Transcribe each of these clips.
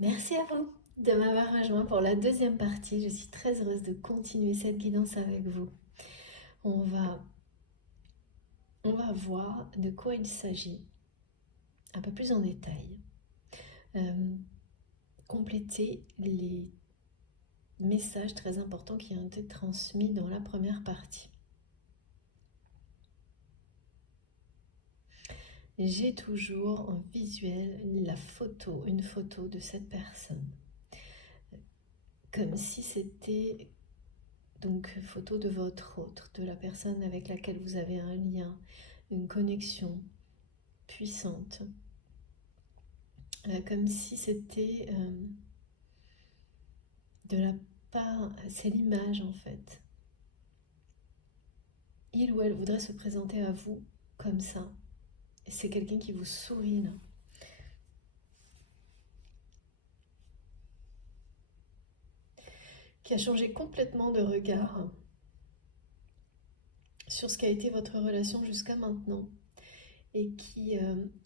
Merci à vous de m'avoir rejoint pour la deuxième partie. Je suis très heureuse de continuer cette guidance avec vous. On va, on va voir de quoi il s'agit un peu plus en détail. Compléter les messages très importants qui ont été transmis dans la première partie. J'ai toujours en visuel une photo de cette personne. Comme si c'était donc photo de votre autre, de la personne avec laquelle vous avez un lien, une connexion puissante. Comme si c'était de la part, c'est l'image en fait. Il ou elle voudrait se présenter à vous comme ça. Et c'est quelqu'un qui vous sourit là. Qui a changé complètement de regard sur ce qu'a été votre relation jusqu'à maintenant et qui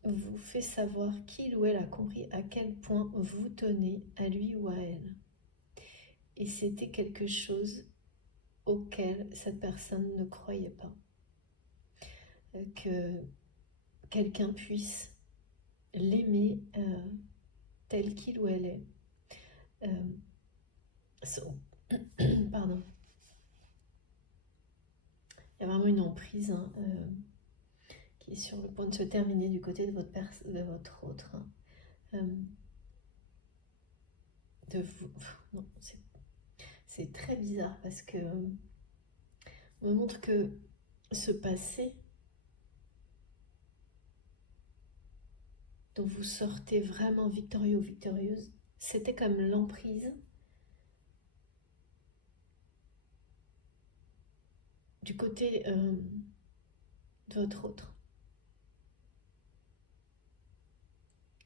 vous fait savoir qu'il ou elle a compris à quel point vous tenez à lui ou à elle. Et c'était quelque chose auquel cette personne ne croyait pas. Que quelqu'un puisse l'aimer tel qu'il ou elle est. Pardon. Il y a vraiment une emprise qui est sur le point de se terminer du côté de votre autre. De vous. Non, c'est très bizarre parce que on me montre que ce passé dont vous sortez vraiment victorieux ou victorieuse, c'était comme l'emprise du côté de votre autre.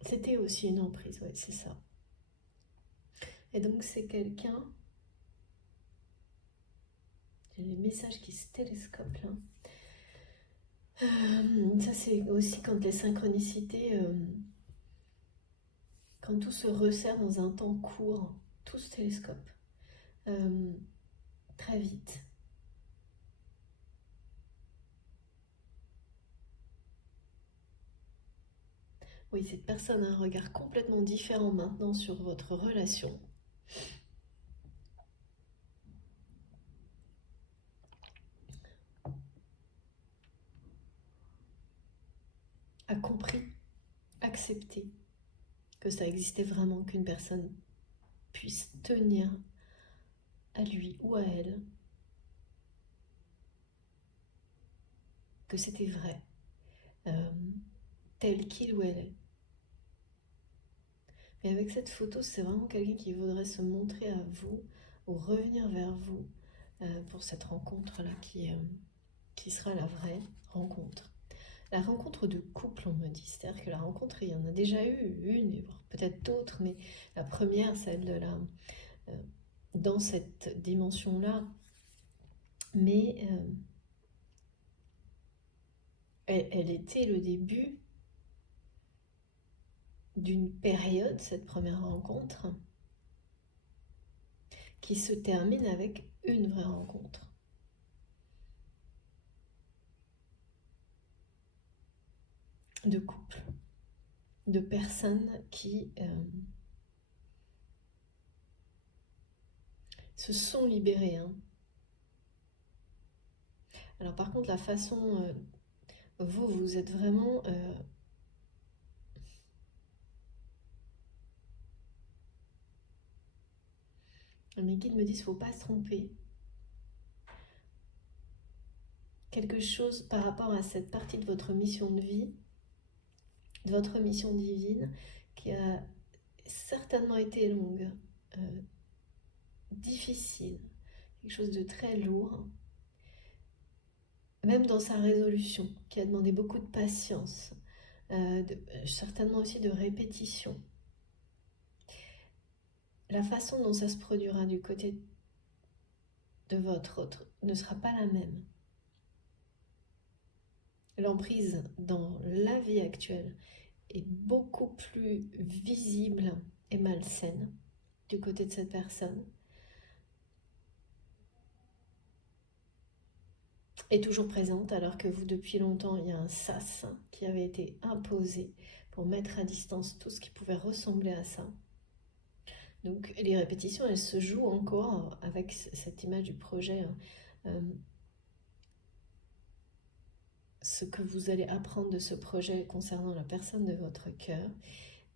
C'était aussi une emprise, ouais, c'est ça. Et donc c'est quelqu'un, j'ai les messages qui se télescopent là. Ça c'est aussi quand les synchronicités, quand tout se resserre dans un temps court, tout se télescope très vite. Oui, cette personne a un regard complètement différent maintenant sur votre relation. A compris, accepté que ça existait vraiment, qu'une personne puisse tenir à lui ou à elle, que c'était vrai, tel qu'il ou elle est. Mais avec cette photo, c'est vraiment quelqu'un qui voudrait se montrer à vous ou revenir vers vous pour cette rencontre-là qui sera la vraie rencontre. La rencontre de couple, on me dit, c'est-à-dire que la rencontre, il y en a déjà eu une, peut-être d'autres, mais la première, celle de dans cette dimension-là, mais elle était le début d'une période, cette première rencontre, qui se termine avec une vraie rencontre. De couple, de personnes qui se sont libérées. Hein. Alors par contre, la façon, vous êtes vraiment... mes guides me disent, il ne faut pas se tromper. Quelque chose par rapport à cette partie de votre mission de vie, de votre mission divine, qui a certainement été longue, difficile, quelque chose de très lourd, même dans sa résolution, qui a demandé beaucoup de patience, certainement aussi de répétition. La façon dont ça se produira du côté de votre autre ne sera pas la même. L'emprise dans la vie actuelle est beaucoup plus visible et malsaine du côté de cette personne est toujours présente, alors que vous, depuis longtemps, il y a un sas qui avait été imposé pour mettre à distance tout ce qui pouvait ressembler à ça. Donc les répétitions, elles se jouent encore avec cette image du projet. Ce que vous allez apprendre de ce projet concernant la personne de votre cœur,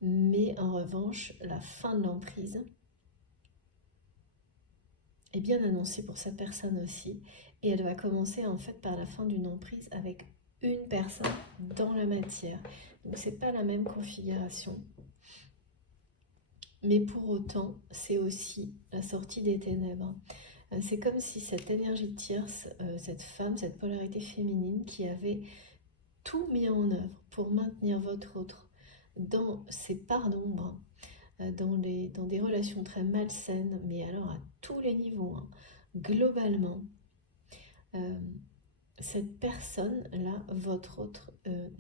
mais en revanche, la fin de l'emprise est bien annoncée pour cette personne aussi, et elle va commencer en fait par la fin d'une emprise avec une personne dans la matière. Donc c'est pas la même configuration, mais pour autant, c'est aussi la sortie des ténèbres. C'est comme si cette énergie de tierce, cette femme, cette polarité féminine qui avait tout mis en œuvre pour maintenir votre autre dans ses parts d'ombre, dans des relations très malsaines, mais alors à tous les niveaux, globalement, cette personne-là, votre autre,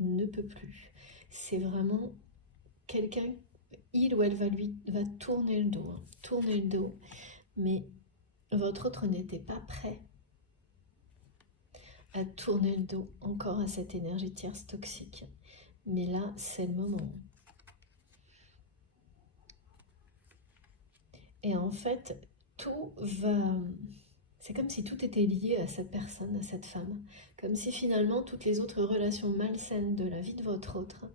ne peut plus. C'est vraiment quelqu'un, il ou elle va tourner le dos, mais votre autre n'était pas prêt à tourner le dos encore à cette énergie tierce toxique. Mais là, c'est le moment. Et en fait, tout va... C'est comme si tout était lié à cette personne, à cette femme. Comme si finalement toutes les autres relations malsaines de la vie de votre autre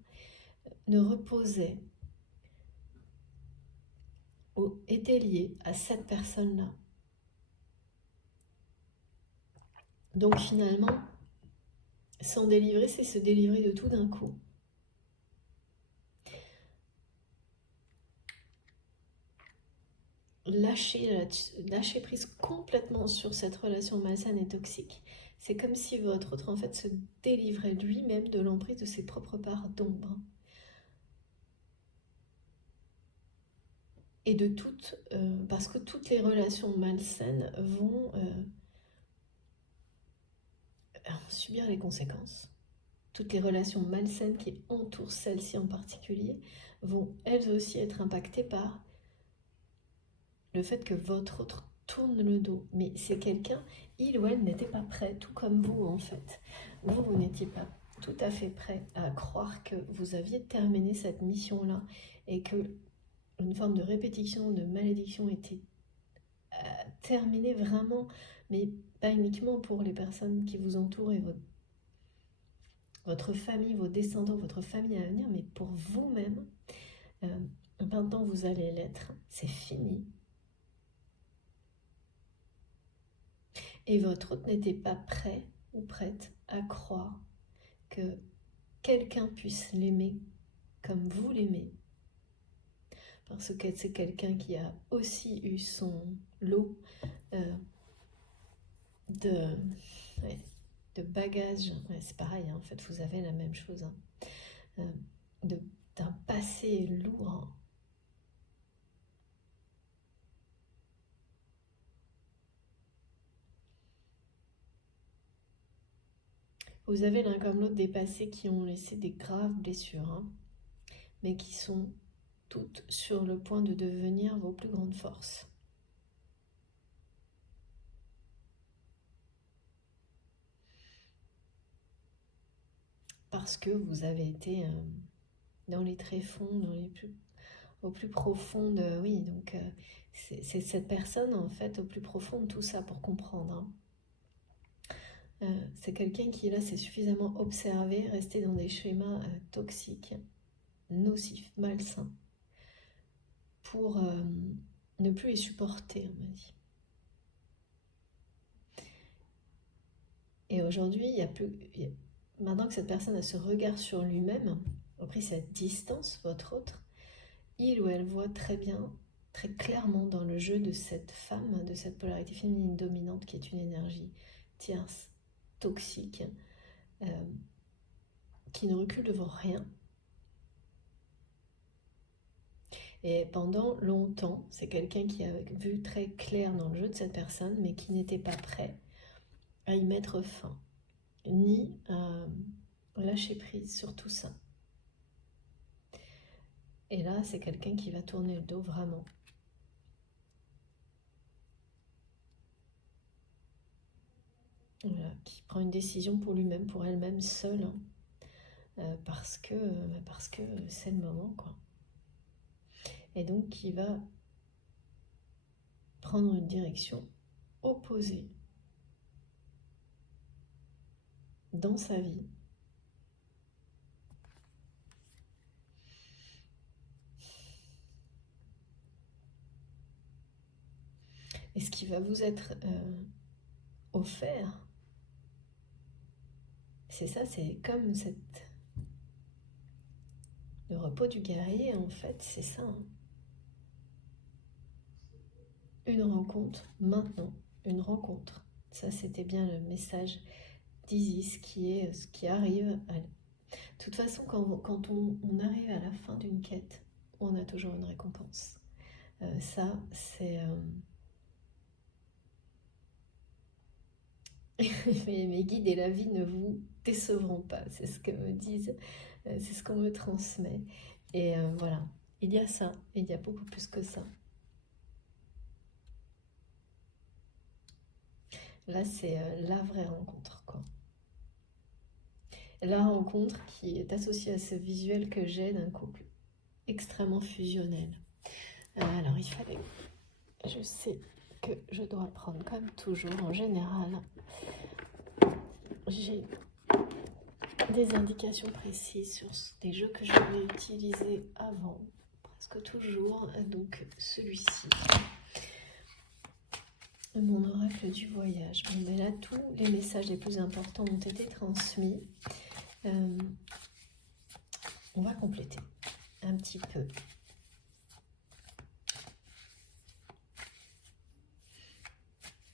ne reposaient ou étaient liées à cette personne-là. Donc finalement, s'en délivrer, c'est se délivrer de tout d'un coup. Lâcher prise complètement sur cette relation malsaine et toxique. C'est comme si votre autre en fait se délivrait lui-même de l'emprise de ses propres parts d'ombre. Et de toutes, parce que toutes les relations malsaines vont subir les conséquences. Toutes les relations malsaines qui entourent celle-ci en particulier vont elles aussi être impactées par le fait que votre autre tourne le dos. Mais c'est quelqu'un, il ou elle n'était pas prêt, tout comme vous en fait. Vous n'étiez pas tout à fait prêt à croire que vous aviez terminé cette mission-là et que une forme de répétition, de malédiction était terminée vraiment, mais pas uniquement pour les personnes qui vous entourent et votre famille, vos descendants, votre famille à venir, mais pour vous-même. Maintenant, vous allez l'être, c'est fini. Et votre autre n'était pas prêt ou prête à croire que quelqu'un puisse l'aimer comme vous l'aimez. Parce que c'est quelqu'un qui a aussi eu son lot de bagages. Ouais, c'est pareil, en fait, vous avez la même chose. D'un passé lourd. Vous avez l'un comme l'autre des passés qui ont laissé des graves blessures, mais qui sont toutes sur le point de devenir vos plus grandes forces. Parce que vous avez été dans les tréfonds, au plus profond de... Oui, donc c'est cette personne, en fait, au plus profond de tout ça pour comprendre. C'est quelqu'un qui, là, s'est suffisamment observé, resté dans des schémas toxiques, nocifs, malsains, pour ne plus les supporter, on m'a dit. Et aujourd'hui, maintenant que cette personne a ce regard sur lui-même, a pris cette distance, votre autre, il ou elle voit très bien, très clairement dans le jeu de cette femme, de cette polarité féminine dominante qui est une énergie tierce, toxique, qui ne recule devant rien. Et pendant longtemps, c'est quelqu'un qui a vu très clair dans le jeu de cette personne, mais qui n'était pas prêt à y mettre fin, ni à lâcher prise sur tout ça. Et là, c'est quelqu'un qui va tourner le dos vraiment. Voilà, qui prend une décision pour lui-même, pour elle-même, seule, hein, parce que c'est le moment, quoi. Et donc, qui va prendre une direction opposée dans sa vie. Et ce qui va vous être offert, c'est ça, c'est comme le repos du guerrier, en fait, c'est ça. Hein. Une rencontre, maintenant, une rencontre. Ça, c'était bien le message d'Isis qui est ce qui arrive. De toute façon, quand on arrive à la fin d'une quête, on a toujours une récompense. Ça, c'est... mes guides et la vie ne vous décevront pas, c'est ce que me disent, c'est ce qu'on me transmet. Et voilà, il y a ça, il y a beaucoup plus que ça. Là, c'est la vraie rencontre, quoi. La rencontre qui est associée à ce visuel que j'ai d'un couple extrêmement fusionnel. Alors, il fallait... Je sais que je dois prendre, comme toujours, en général, j'ai des indications précises sur des jeux que je vais utiliser avant, presque toujours, donc celui-ci. Mon oracle du voyage. Bon, ben là, tous les messages les plus importants ont été transmis. On va compléter un petit peu.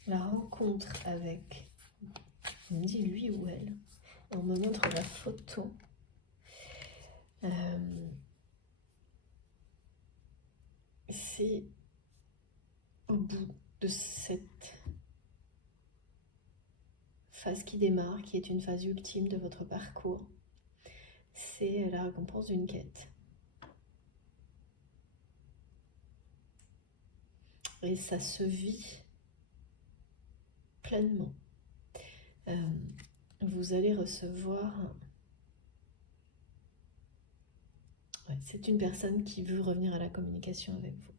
La rencontre avec, on me dit lui ou elle, on me montre la photo. C'est au bout de cette phase qui démarre, qui est une phase ultime de votre parcours. C'est la récompense d'une quête. Et ça se vit pleinement. Vous allez recevoir... Ouais, c'est une personne qui veut revenir à la communication avec vous.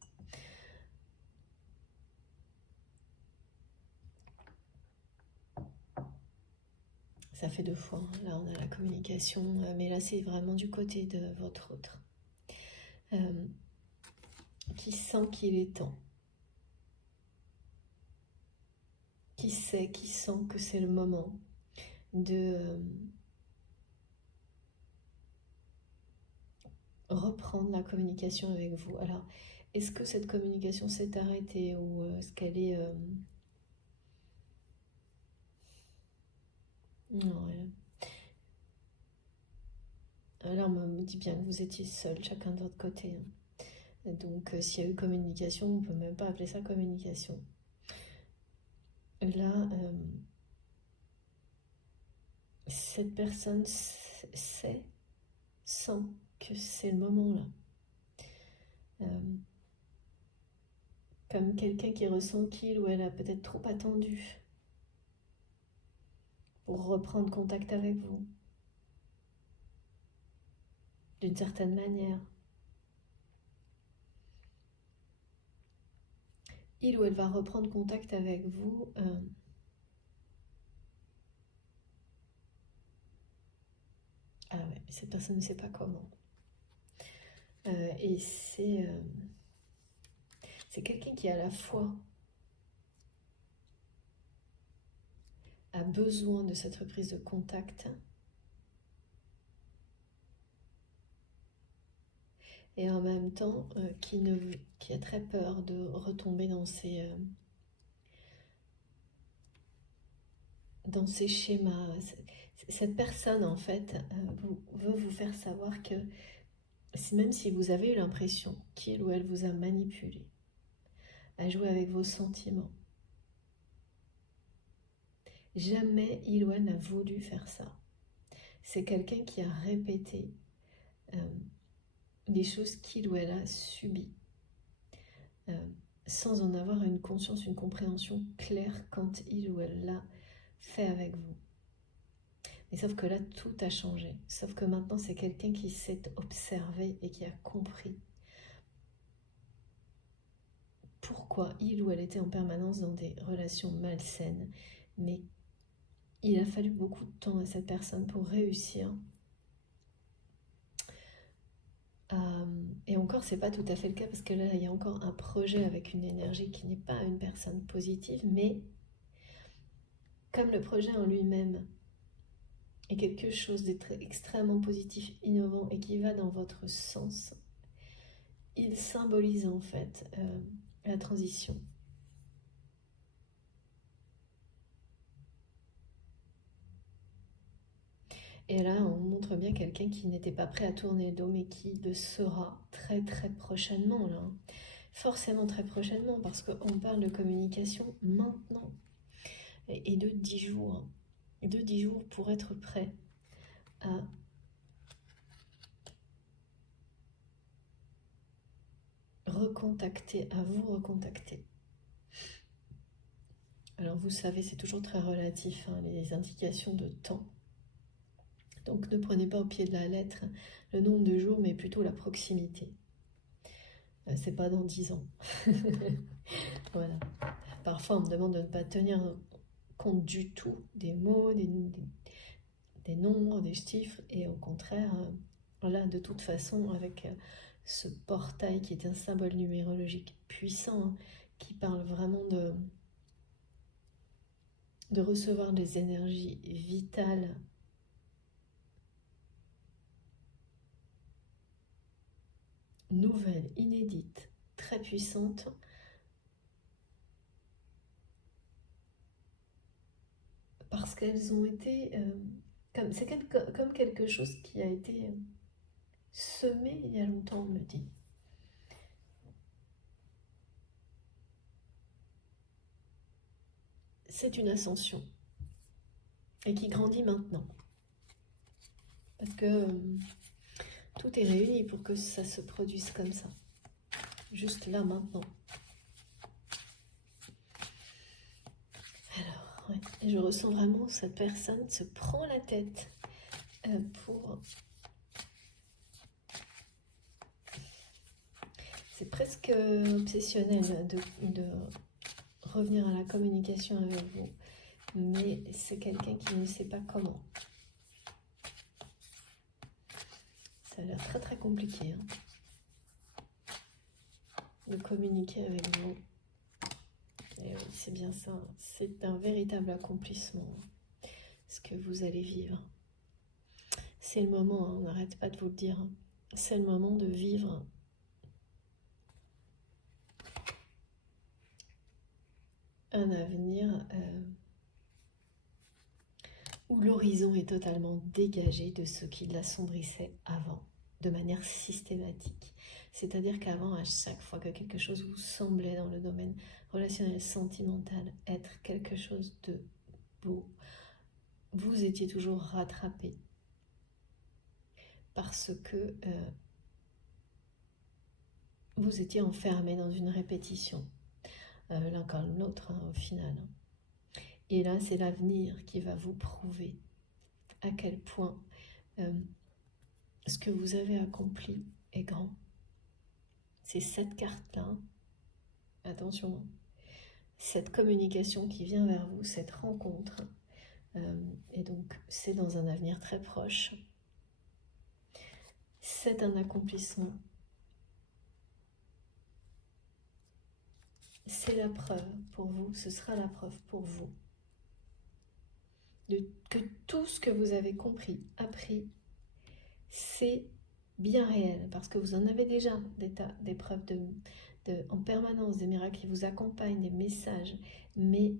Ça fait 2 fois, hein. Là on a la communication, mais là c'est vraiment du côté de votre autre. Qui sent qu'il est temps. Qui sait, qui sent que c'est le moment de reprendre la communication avec vous. Alors, est-ce que cette communication s'est arrêtée ou est-ce qu'elle est... Non, alors, on me dit bien que vous étiez seuls, chacun de votre côté. Hein. Donc, s'il y a eu communication, on ne peut même pas appeler ça communication. Là, cette personne sait, sent que c'est le moment là. Comme quelqu'un qui ressent qu'il ou elle a peut-être trop attendu pour reprendre contact avec vous. D'une certaine manière. Il ou elle va reprendre contact avec vous ah ouais, mais cette personne ne sait pas comment. Et c'est quelqu'un qui à la fois a besoin de cette reprise de contact et en même temps qui a très peur de retomber dans ses schémas. Cette personne en fait veut vous faire savoir que même si vous avez eu l'impression qu'il ou elle vous a manipulé, a joué avec vos sentiments, jamais il ou elle n'a voulu faire ça. C'est quelqu'un qui a répété des choses qu'il ou elle a subies, sans en avoir une conscience, une compréhension claire quand il ou elle l'a fait avec vous. Mais sauf que là, tout a changé. Sauf que maintenant, c'est quelqu'un qui s'est observé et qui a compris pourquoi il ou elle était en permanence dans des relations malsaines. Mais il a fallu beaucoup de temps à cette personne pour réussir. Et encore, c'est pas tout à fait le cas parce que là, il y a encore un projet avec une énergie qui n'est pas une personne positive, mais comme le projet en lui-même est quelque chose d'extrêmement positif, innovant et qui va dans votre sens, il symbolise en fait la transition. Et là, on montre bien quelqu'un qui n'était pas prêt à tourner le dos, mais qui le sera très très prochainement, là. Forcément très prochainement, parce qu'on parle de communication maintenant, et de 10 jours. De 10 jours pour être prêt à recontacter, à vous recontacter. Alors vous savez, c'est toujours très relatif, hein, les indications de temps. Donc ne prenez pas au pied de la lettre le nombre de jours, mais plutôt la proximité. C'est pas dans 10 ans. Voilà. Parfois, on me demande de ne pas tenir compte du tout des mots, des nombres, des chiffres, et au contraire, là, de toute façon, avec ce portail qui est un symbole numérologique puissant, hein, qui parle vraiment de recevoir des énergies vitales nouvelles, inédites, très puissantes, parce qu'elles ont été c'est comme quelque chose qui a été semé il y a longtemps, on me dit. C'est une ascension et qui grandit maintenant, parce que tout est réuni pour que ça se produise comme ça, juste là maintenant. Alors, ouais. Et je ressens vraiment que cette personne se prend la tête pour... C'est presque obsessionnel de revenir à la communication avec vous, mais c'est quelqu'un qui ne sait pas comment. Ça a l'air très très compliqué, hein, de communiquer avec vous. Et oui, c'est bien ça, c'est un véritable accomplissement, ce que vous allez vivre. C'est le moment, hein, on n'arrête pas de vous le dire, hein. C'est le moment de vivre un avenir où l'horizon est totalement dégagé de ce qui l'assombrisait avant, de manière systématique. C'est-à-dire qu'avant, à chaque fois que quelque chose vous semblait dans le domaine relationnel, sentimental, être quelque chose de beau, vous étiez toujours rattrapé parce que vous étiez enfermé dans une répétition, l'un comme l'autre, hein, au final. Et là, c'est l'avenir qui va vous prouver à quel point ce que vous avez accompli est grand. C'est cette carte-là, attention, cette communication qui vient vers vous, cette rencontre, et donc c'est dans un avenir très proche. C'est un accomplissement. C'est la preuve pour vous, ce sera la preuve pour vous que tout ce que vous avez compris, appris, c'est bien réel, parce que vous en avez déjà des preuves en permanence, des miracles qui vous accompagnent, des messages, mais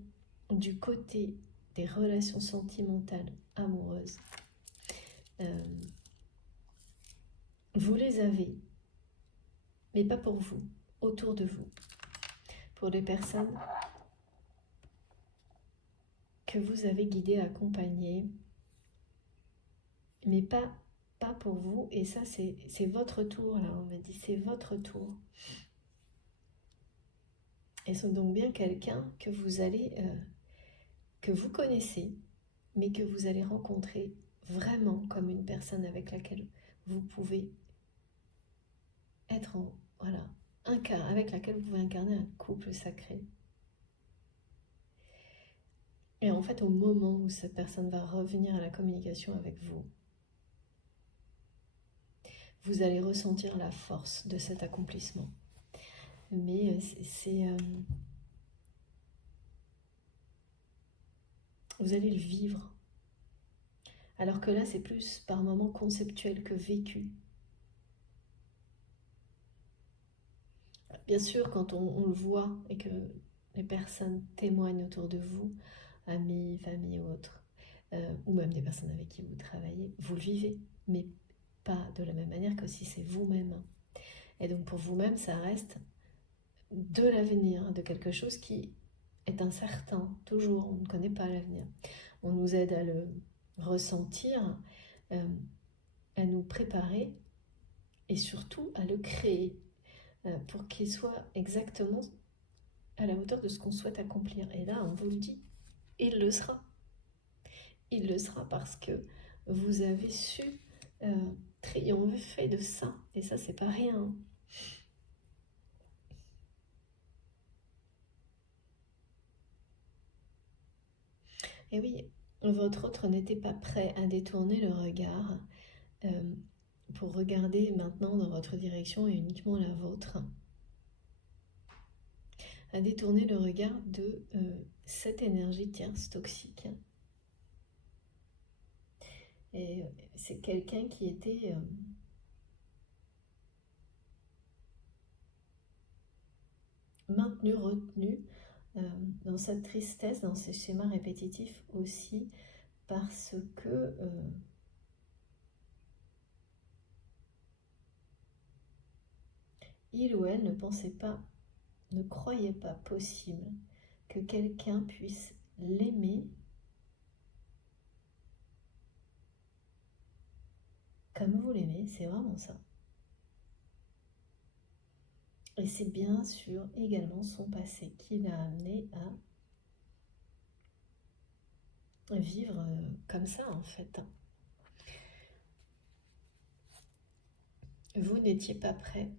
du côté des relations sentimentales, amoureuses, vous les avez, mais pas pour vous, autour de vous, pour les personnes que vous avez guidées, accompagnées, mais pas pas pour vous, et ça c'est votre tour là, on m'a dit, c'est votre tour. Et c'est donc bien quelqu'un que vous allez, que vous connaissez, mais que vous allez rencontrer vraiment comme une personne avec laquelle vous pouvez être en, voilà, avec laquelle vous pouvez incarner un couple sacré. Et en fait, au moment où cette personne va revenir à la communication avec vous, vous allez ressentir la force de cet accomplissement. Mais vous allez le vivre. Alors que là, c'est plus par moments conceptuel que vécu. Bien sûr, quand on le voit et que les personnes témoignent autour de vous, amis, famille ou autres, ou même des personnes avec qui vous travaillez, vous le vivez, mais pas de la même manière que si c'est vous-même. Et donc pour vous-même, ça reste de l'avenir, de quelque chose qui est incertain, toujours, on ne connaît pas l'avenir. On nous aide à le ressentir, à nous préparer et surtout à le créer pour qu'il soit exactement à la hauteur de ce qu'on souhaite accomplir. Et là, on vous le dit, il le sera. Il le sera parce que vous avez su triompher de ça. Et ça, c'est pas rien. Et oui, votre autre n'était pas prêt à détourner le regard pour regarder maintenant dans votre direction et uniquement la vôtre. À détourner le regard de cette énergie tierce toxique. Et c'est quelqu'un qui était maintenu, retenu dans cette tristesse, dans ces schémas répétitifs aussi, parce que il ou elle ne pensait pas, ne croyait pas possible que quelqu'un puisse l'aimer comme vous l'aimez, c'est vraiment ça. Et c'est bien sûr également son passé qui l'a amené à vivre comme ça en fait. Vous n'étiez pas prêt.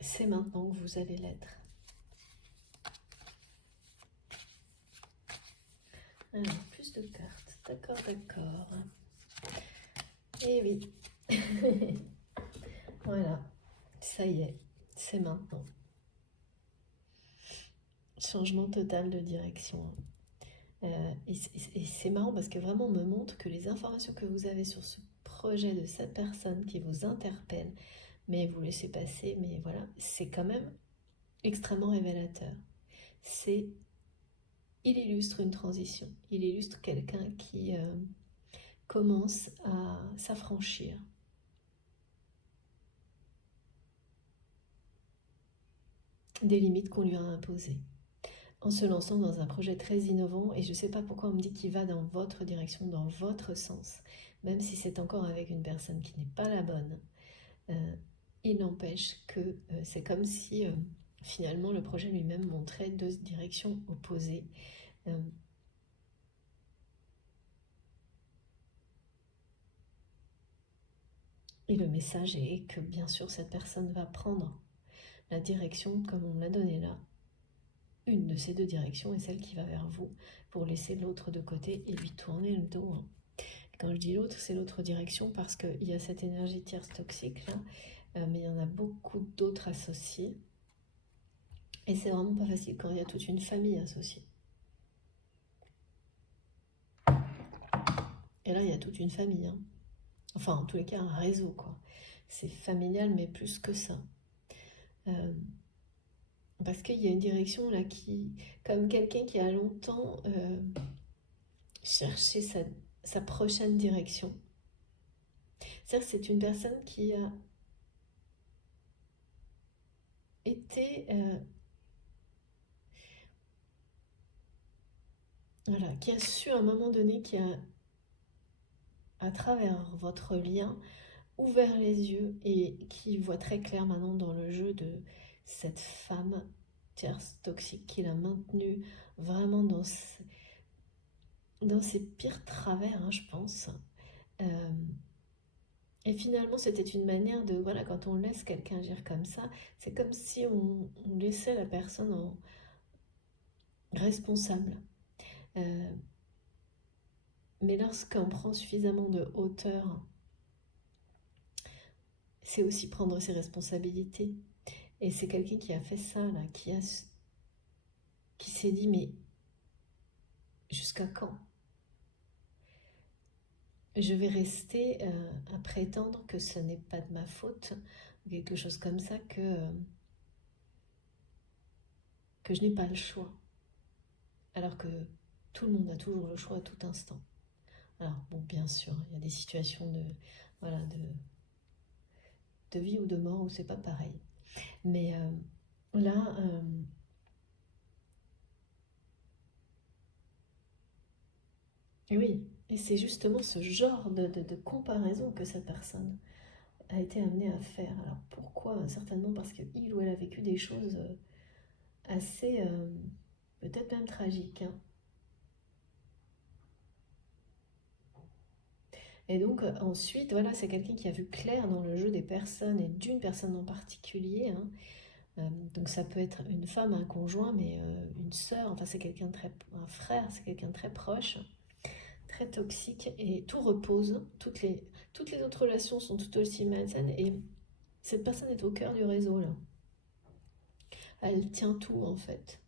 C'est maintenant que vous allez l'être. Alors, plus de cartes. D'accord, d'accord. Et oui. Voilà. Ça y est. C'est maintenant. Changement total de direction. Et c'est marrant parce que vraiment on me montre que les informations que vous avez sur ce projet de cette personne qui vous interpelle, mais vous laissez passer, mais voilà, c'est quand même extrêmement révélateur. Il illustre une transition, il illustre quelqu'un qui commence à s'affranchir. Des limites qu'on lui a imposées, en se lançant dans un projet très innovant, et je ne sais pas pourquoi on me dit qu'il va dans votre direction, dans votre sens, même si c'est encore avec une personne qui n'est pas la bonne. Il n'empêche que c'est comme si finalement le projet lui-même montrait deux directions opposées. Et le message est que bien sûr cette personne va prendre la direction comme on l'a donné là. Une de ces deux directions est celle qui va vers vous pour laisser l'autre de côté et lui tourner le dos. Quand je dis l'autre, c'est l'autre direction parce qu'il y a cette énergie tierce toxique là, mais il y en a beaucoup d'autres associés. Et c'est vraiment pas facile quand il y a toute une famille associée. Et là, il y a toute une famille. Hein. Enfin, en tous les cas, un réseau, quoi. C'est familial, mais plus que ça. Parce qu'il y a une direction là qui, comme quelqu'un qui a longtemps cherché sa prochaine direction. C'est-à-dire que c'est une personne qui a été... voilà, qui a su à un moment donné, qui a à travers votre lien, ouvert les yeux et qui voit très clair maintenant dans le jeu de cette femme tierce toxique qui l'a maintenue vraiment dans ses pires travers, hein, je pense. Euh, et finalement, c'était une manière de, voilà, quand on laisse quelqu'un agir comme ça, c'est comme si on laissait la personne responsable. Euh, mais lorsqu'on prend suffisamment de hauteur, c'est aussi prendre ses responsabilités. Et c'est quelqu'un qui a fait ça, là, qui s'est dit, mais jusqu'à quand je vais rester à prétendre que ce n'est pas de ma faute, ou quelque chose comme ça, que je n'ai pas le choix. Alors que tout le monde a toujours le choix à tout instant. Alors, bon, bien sûr, il y a des situations voilà, de vie ou de mort où c'est pas pareil. Mais là, oui, et c'est justement ce genre de comparaison que cette personne a été amenée à faire. Alors pourquoi? Certainement parce qu'il ou elle a vécu des choses assez, peut-être même tragiques, hein. Et donc ensuite, voilà, c'est quelqu'un qui a vu clair dans le jeu des personnes et d'une personne en particulier, hein. Donc ça peut être une femme, un conjoint, mais une sœur, enfin c'est quelqu'un de un frère, c'est quelqu'un de très proche, très toxique, et tout repose, toutes les autres relations sont tout aussi malsaines, et cette personne est au cœur du réseau, là. Elle tient tout, en fait.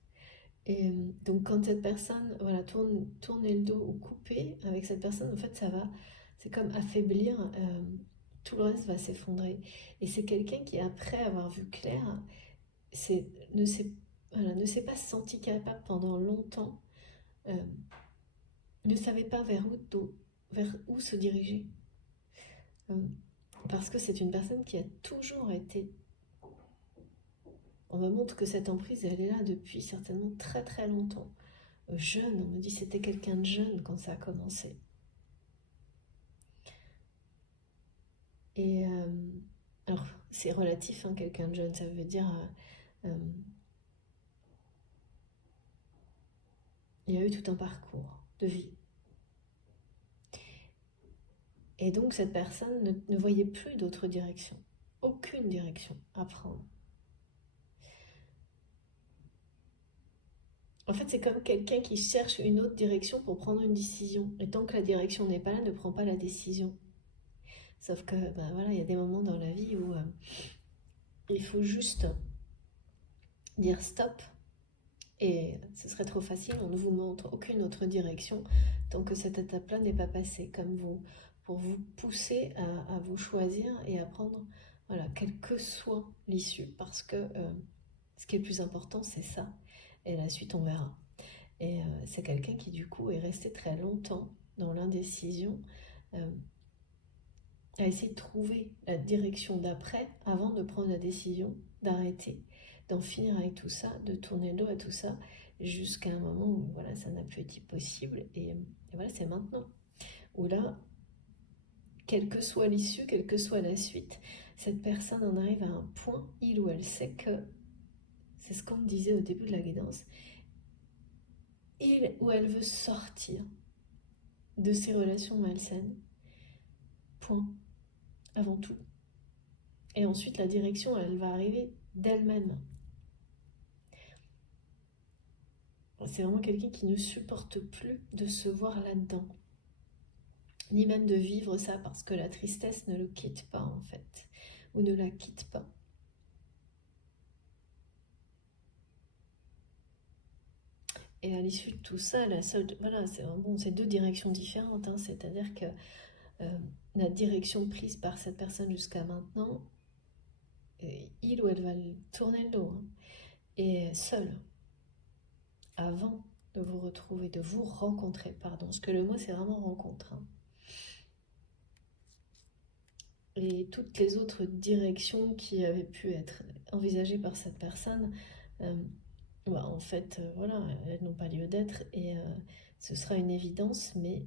Et donc quand cette personne, voilà, tourner le dos ou couper avec cette personne, en fait ça va, c'est comme affaiblir, tout le reste va s'effondrer. Et c'est quelqu'un qui, après avoir vu clair, c'est, ne s'est voilà, ne s'est pas senti capable pendant longtemps, euh, ne savait pas vers où se diriger. Euh, Parce que c'est une personne qui a toujours été. On me montre que cette emprise, elle est là depuis certainement très très longtemps. Jeune, on me dit c'était quelqu'un de jeune quand ça a commencé. Et alors, c'est relatif, hein, quelqu'un de jeune, ça veut dire il y a eu tout un parcours de vie. Et donc, cette personne ne voyait plus d'autre direction, aucune direction à prendre. En fait, c'est comme quelqu'un qui cherche une autre direction pour prendre une décision. Et tant que la direction n'est pas là, ne prend pas la décision. Sauf que, ben voilà, il y a des moments dans la vie où il faut juste dire stop. Et ce serait trop facile, on ne vous montre aucune autre direction tant que cette étape-là n'est pas passée, comme vous, pour vous pousser à vous choisir et à prendre, voilà, quelle que soit l'issue, parce que ce qui est le plus important, c'est ça. Et la suite, on verra. Et c'est quelqu'un qui, du coup, est resté très longtemps dans l'indécision, euh, à essayer de trouver la direction d'après avant de prendre la décision d'arrêter, d'en finir avec tout ça, de tourner le dos à tout ça, jusqu'à un moment où voilà, ça n'a plus été possible. Et voilà, c'est maintenant. Où là, quelle que soit l'issue, quelle que soit la suite, cette personne en arrive à un point, il ou elle sait que, c'est ce qu'on me disait au début de la guidance, il ou elle veut sortir de ces relations malsaines. Point. Avant tout. Et ensuite, la direction, elle va arriver d'elle-même. C'est vraiment quelqu'un qui ne supporte plus de se voir là-dedans. Ni même de vivre ça parce que la tristesse ne le quitte pas, en fait. Ou ne la quitte pas. Et à l'issue de tout ça, la seule, voilà, c'est deux directions différentes, hein. C'est-à-dire que la direction prise par cette personne jusqu'à maintenant, il ou elle va tourner le dos, hein, et seule, avant de vous retrouver, de vous rencontrer, pardon, parce que le mot c'est vraiment rencontre, hein. Et toutes les autres directions qui avaient pu être envisagées par cette personne, euh, bah, en fait, voilà, elles n'ont pas lieu d'être et ce sera une évidence, mais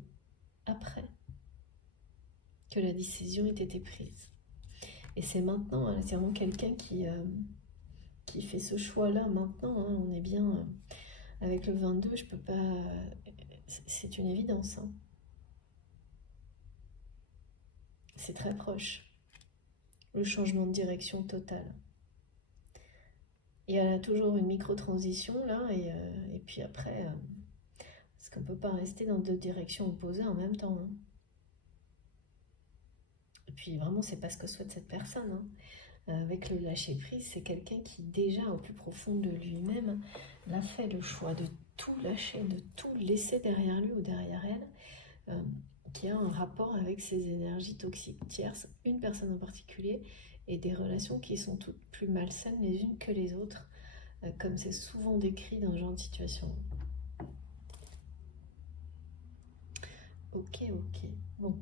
après. que la décision ait été prise. Et c'est maintenant, hein, c'est vraiment quelqu'un qui fait ce choix-là maintenant. Hein, on est bien avec le 22, je peux pas... c'est une évidence. Hein. C'est très proche. Le changement de direction total. Et elle a toujours une micro-transition là, et puis après, parce qu'on ne peut pas rester dans deux directions opposées en même temps. Hein. Et puis vraiment, c'est pas ce que souhaite cette personne. Hein. Avec le lâcher-prise, c'est quelqu'un qui déjà au plus profond de lui-même l'a fait le choix de tout lâcher, de tout laisser derrière lui ou derrière elle, qui a un rapport avec ces énergies toxiques tierces, une personne en particulier, et des relations qui sont toutes plus malsaines les unes que les autres, comme c'est souvent décrit dans ce genre de situation. Ok. Bon,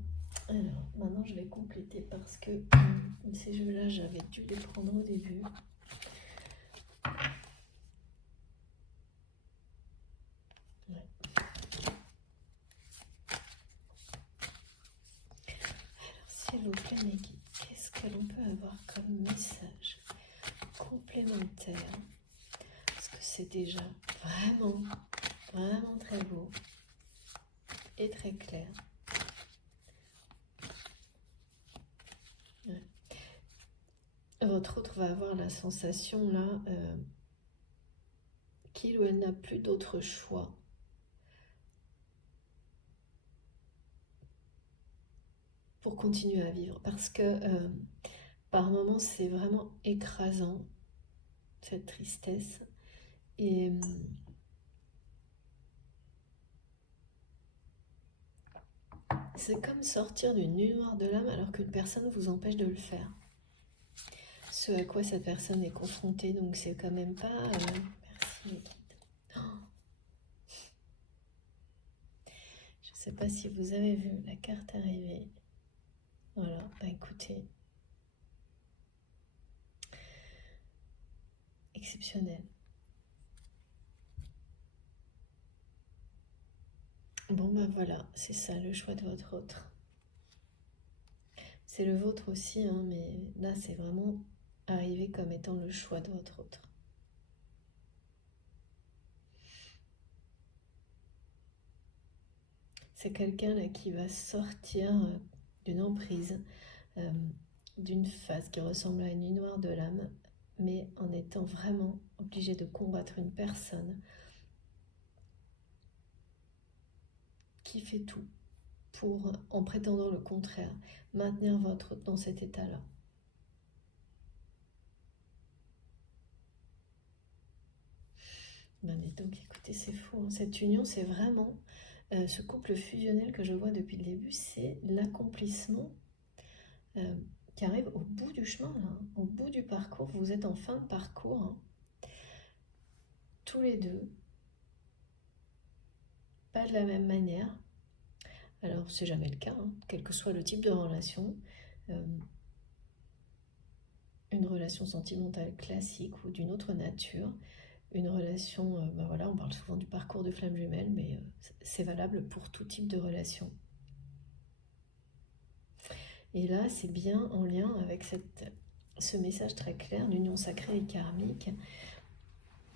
alors maintenant je vais compléter parce que ces jeux-là, j'avais dû les prendre au début. Ouais. Alors, s'il vous plaît, mes guides, qu'est-ce que l'on peut avoir comme message complémentaire? Parce que c'est déjà vraiment très beau et très clair. Ouais. Votre autre va avoir la sensation là qu'il ou elle n'a plus d'autre choix pour continuer à vivre, parce que par moments c'est vraiment écrasant cette tristesse, et c'est comme sortir d'une nuit noire de l'âme alors qu'une personne vous empêche de le faire. Ce à quoi cette personne est confrontée, donc c'est quand même pas... merci les guides. Oh. Je ne sais pas si vous avez vu la carte arriver. Voilà, bah écoutez. Exceptionnel. Bon ben voilà, c'est ça le choix de votre autre. C'est le vôtre aussi, hein, mais là c'est vraiment arrivé comme étant le choix de votre autre. C'est quelqu'un là qui va sortir d'une emprise, d'une phase qui ressemble à une nuit noire de l'âme, mais en étant vraiment obligé de combattre une personne qui fait tout pour, en prétendant le contraire, maintenir votre autre dans cet état-là. Ben, donc écoutez, c'est fou, hein. Cette union, c'est vraiment ce couple fusionnel que je vois depuis le début, c'est l'accomplissement qui arrive au bout du chemin, là, au bout du parcours. Vous êtes en fin de parcours, hein, tous les deux, pas de la même manière. Alors, c'est jamais le cas, hein, quel que soit le type de relation. Une relation sentimentale classique ou d'une autre nature, une relation, ben voilà, on parle souvent du parcours de flamme jumelle, mais c'est valable pour tout type de relation. Et là, c'est bien en lien avec ce message très clair d'union sacrée et karmique.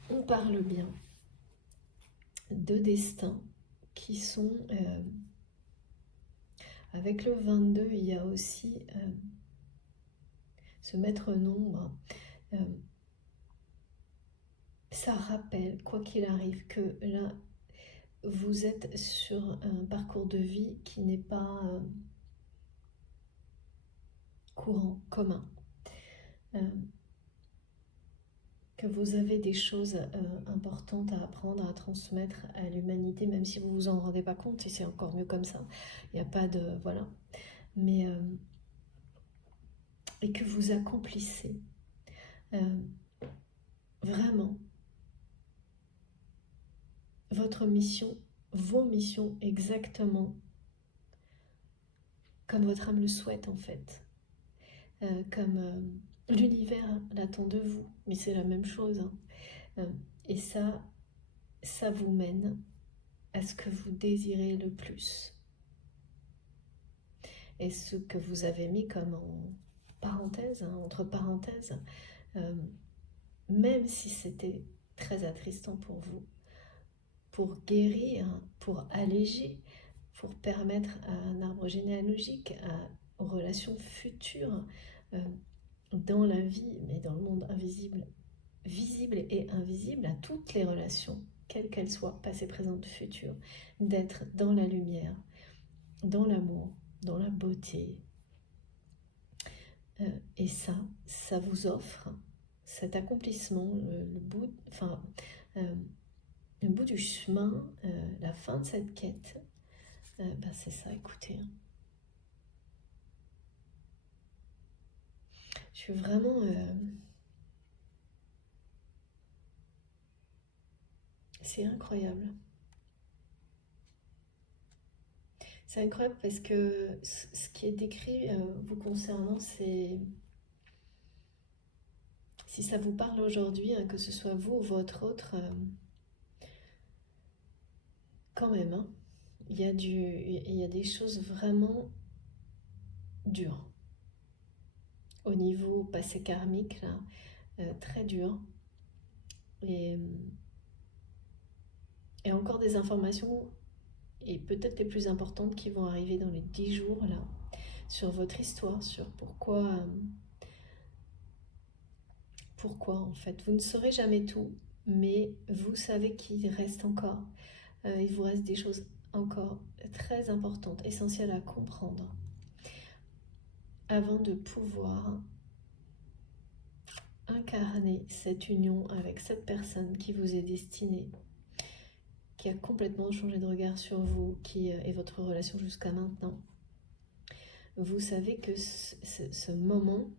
On parle bien de destins qui sont... avec le 22, il y a aussi ce maître nombre. Ça rappelle, quoi qu'il arrive, que là, vous êtes sur un parcours de vie qui n'est pas courant, commun. Que vous avez des choses importantes à apprendre, à transmettre à l'humanité, même si vous vous en rendez pas compte, et c'est encore mieux comme ça. Il n'y a pas de... Voilà. Mais... et que vous accomplissez vraiment votre mission, vos missions exactement comme votre âme le souhaite en fait. Comme l'univers l'attend de vous, mais c'est la même chose. Hein. Et ça vous mène à ce que vous désirez le plus. et ce que vous avez mis comme en parenthèse, hein, entre parenthèses, même si c'était très attristant pour vous, pour guérir, pour alléger, pour permettre à un arbre généalogique, aux relations futures dans la vie, mais dans le monde invisible, visible et invisible, à toutes les relations, quelles qu'elles soient, passées, présentes, futures, d'être dans la lumière, dans l'amour, dans la beauté. Et ça vous offre cet accomplissement, le bout, enfin, le bout du chemin, la fin de cette quête. C'est ça, écoutez. Je suis vraiment... c'est incroyable. C'est incroyable parce que ce qui est décrit vous concernant, c'est... Si ça vous parle aujourd'hui, hein, que ce soit vous ou votre autre, quand même, hein, il y a des choses vraiment dures. Au niveau passé karmique, là, très dur. Et encore des informations, et peut-être les plus importantes, qui vont arriver dans les 10 jours, là, sur votre histoire, sur pourquoi en fait. Vous ne saurez jamais tout, mais vous savez qu'il reste encore, il vous reste des choses encore très importantes, essentielles à comprendre, avant de pouvoir incarner cette union avec cette personne qui vous est destinée, qui a complètement changé de regard sur vous, qui est votre relation jusqu'à maintenant. Vous savez que ce moment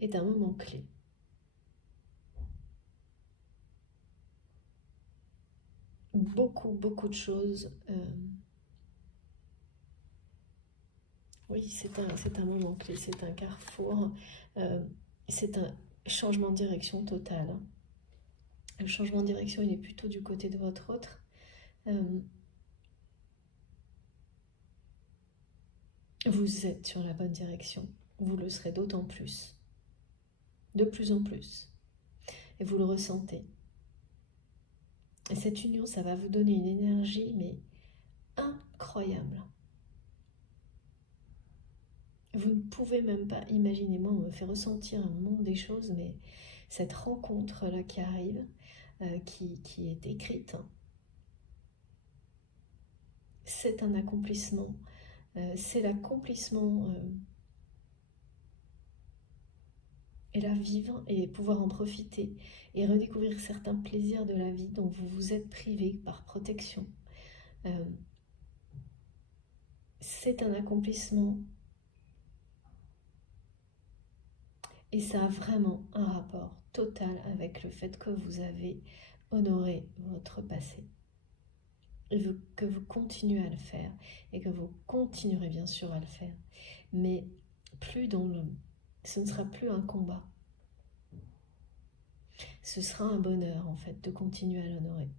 est un moment clé. Beaucoup de choses. Oui, c'est un moment clé, c'est un carrefour, c'est un changement de direction total. Le changement de direction, il est plutôt du côté de votre autre. Vous êtes sur la bonne direction. Vous le serez d'autant plus. De plus en plus. Et vous le ressentez. Et cette union, ça va vous donner une énergie, mais incroyable. Vous ne pouvez même pas imaginer, moi on me fait ressentir un monde des choses, mais cette rencontre-là qui arrive, qui est écrite, c'est un accomplissement, c'est l'accomplissement, et la vivre et pouvoir en profiter et redécouvrir certains plaisirs de la vie dont vous vous êtes privé par protection. C'est un accomplissement. Et ça a vraiment un rapport total avec le fait que vous avez honoré votre passé. Et que vous continuez à le faire. Et que vous continuerez bien sûr à le faire. Mais ce ne sera plus un combat. Ce sera un bonheur en fait de continuer à l'honorer.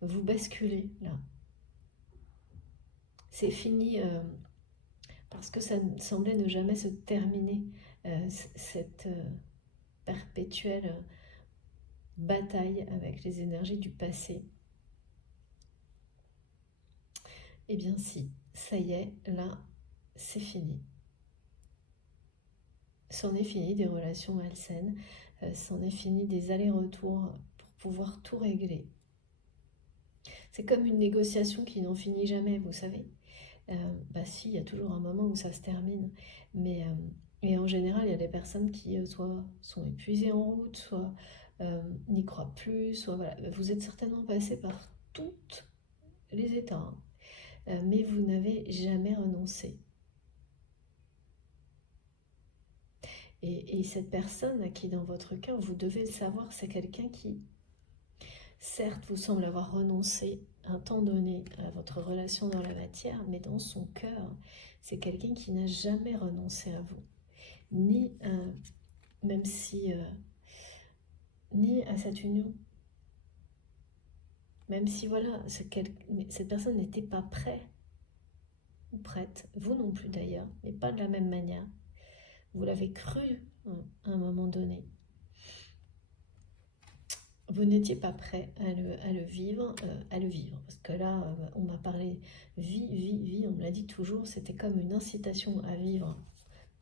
Vous basculez là. C'est fini parce que ça semblait ne jamais se terminer. Cette perpétuelle bataille avec les énergies du passé. Eh bien si, ça y est, là, c'est fini. C'en est fini des relations malsaines, c'en est fini des allers-retours pour pouvoir tout régler. C'est comme une négociation qui n'en finit jamais, vous savez. Si, il y a toujours un moment où ça se termine, mais... et en général, il y a des personnes qui soit sont épuisées en route, soit n'y croient plus, soit voilà. Vous êtes certainement passé par tous les états, hein, mais vous n'avez jamais renoncé. Et cette personne à qui, dans votre cœur, vous devez le savoir, c'est quelqu'un qui, certes, vous semble avoir renoncé à un temps donné à votre relation dans la matière, mais dans son cœur, c'est quelqu'un qui n'a jamais renoncé à vous. Ni même si ni à cette union, Même si voilà, cette personne n'était pas prête ou prête, vous non plus d'ailleurs, mais pas de la même manière. Vous l'avez cru à un moment donné. Vous n'étiez pas prêt à le vivre, parce que là, on m'a parlé vie, on me l'a dit toujours, c'était comme une incitation à vivre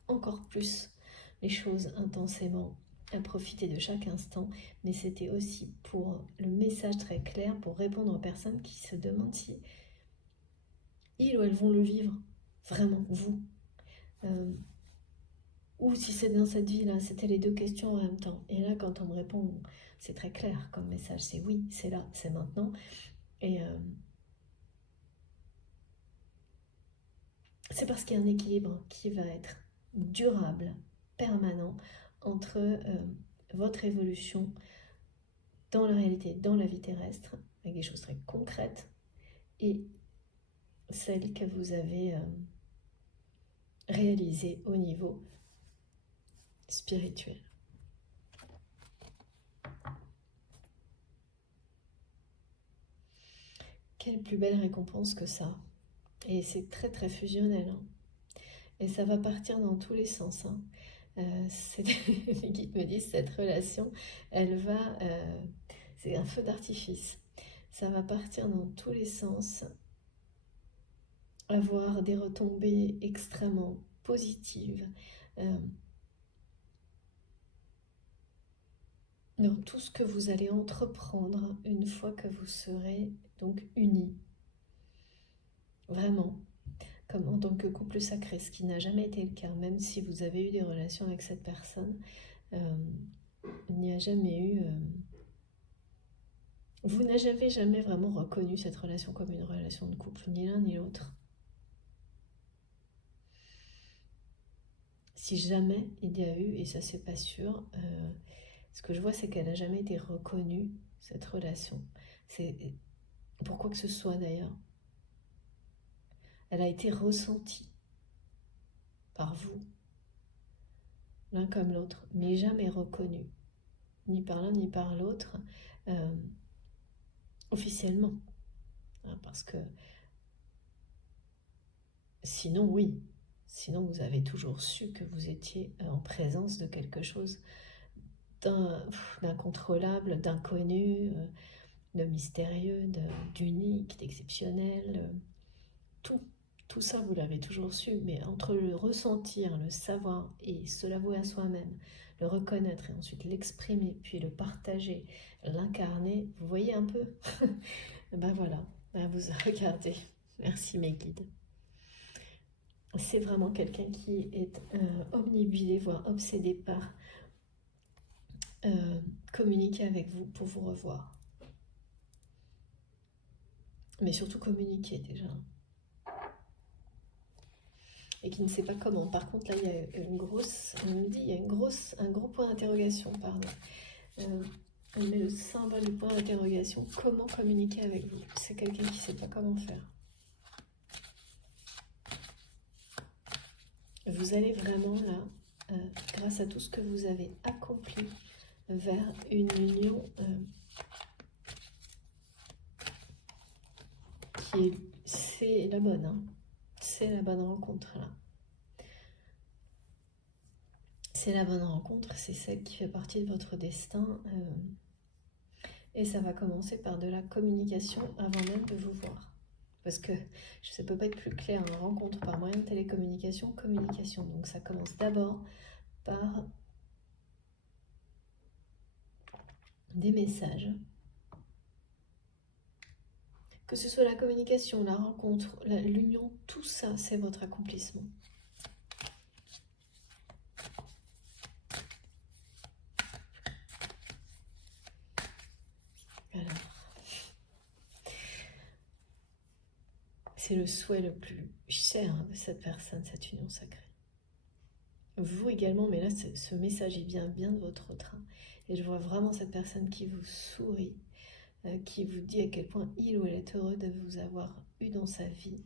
encore plus les choses intensément, à profiter de chaque instant, mais c'était aussi pour le message très clair, pour répondre aux personnes qui se demandent si ils ou elles vont le vivre, vraiment, vous. Ou si c'est dans cette vie-là, c'était les deux questions en même temps. Et là, quand on me répond, c'est très clair comme message, c'est oui, c'est là, c'est maintenant. Et c'est parce qu'il y a un équilibre qui va être durable, permanent, entre votre évolution dans la réalité, dans la vie terrestre, avec des choses très concrètes, et celles que vous avez réalisées au niveau spirituel. Quelle plus belle récompense que ça. Et c'est très très fusionnel. Hein. Et ça va partir dans tous les sens. Hein. Les guides me disent, cette relation, elle va... c'est un feu d'artifice. Ça va partir dans tous les sens. Avoir des retombées extrêmement positives. Dans tout ce que vous allez entreprendre une fois que vous serez donc unis. Vraiment. Comme en tant que couple sacré, ce qui n'a jamais été le cas, même si vous avez eu des relations avec cette personne, il n'y a jamais eu... vous n'avez jamais vraiment reconnu cette relation comme une relation de couple, ni l'un ni l'autre. Si jamais il y a eu, et ça c'est pas sûr, ce que je vois c'est qu'elle n'a jamais été reconnue, cette relation. C'est pour quoi que ce soit d'ailleurs. Elle a été ressentie par vous, l'un comme l'autre, mais jamais reconnue, ni par l'un ni par l'autre, officiellement. Hein, parce que sinon, oui, sinon vous avez toujours su que vous étiez en présence de quelque chose d'incontrôlable, d'inconnu, de mystérieux, d'unique, d'exceptionnel, tout ça vous l'avez toujours su, mais entre le ressentir, le savoir et se l'avouer à soi-même, le reconnaître et ensuite l'exprimer, puis le partager, l'incarner, vous voyez un peu. Ben voilà, ben vous regardez, merci mes guides. C'est vraiment quelqu'un qui est omnibulé, voire obsédé par communiquer avec vous pour vous revoir. Mais surtout communiquer déjà. Et qui ne sait pas comment. Par contre, là, il y a une grosse, on me dit, il y a un gros point d'interrogation, pardon. On met le symbole du point d'interrogation. Comment communiquer avec vous? C'est quelqu'un qui ne sait pas comment faire. Vous allez vraiment là, grâce à tout ce que vous avez accompli, vers une union c'est la bonne, hein. C'est la bonne rencontre là. C'est la bonne rencontre, c'est celle qui fait partie de votre destin. Et ça va commencer par de la communication avant même de vous voir. Parce que ça ne peut pas être plus clair, une rencontre par moyen de télécommunication, communication. Donc ça commence d'abord par des messages. Que ce soit la communication, la rencontre, l'union, tout ça, c'est votre accomplissement. Alors, c'est le souhait le plus cher de cette personne, cette union sacrée. Vous également, mais là, ce message, il vient bien de votre train. Et je vois vraiment cette personne qui vous sourit, qui vous dit à quel point il ou elle est heureux de vous avoir eu dans sa vie,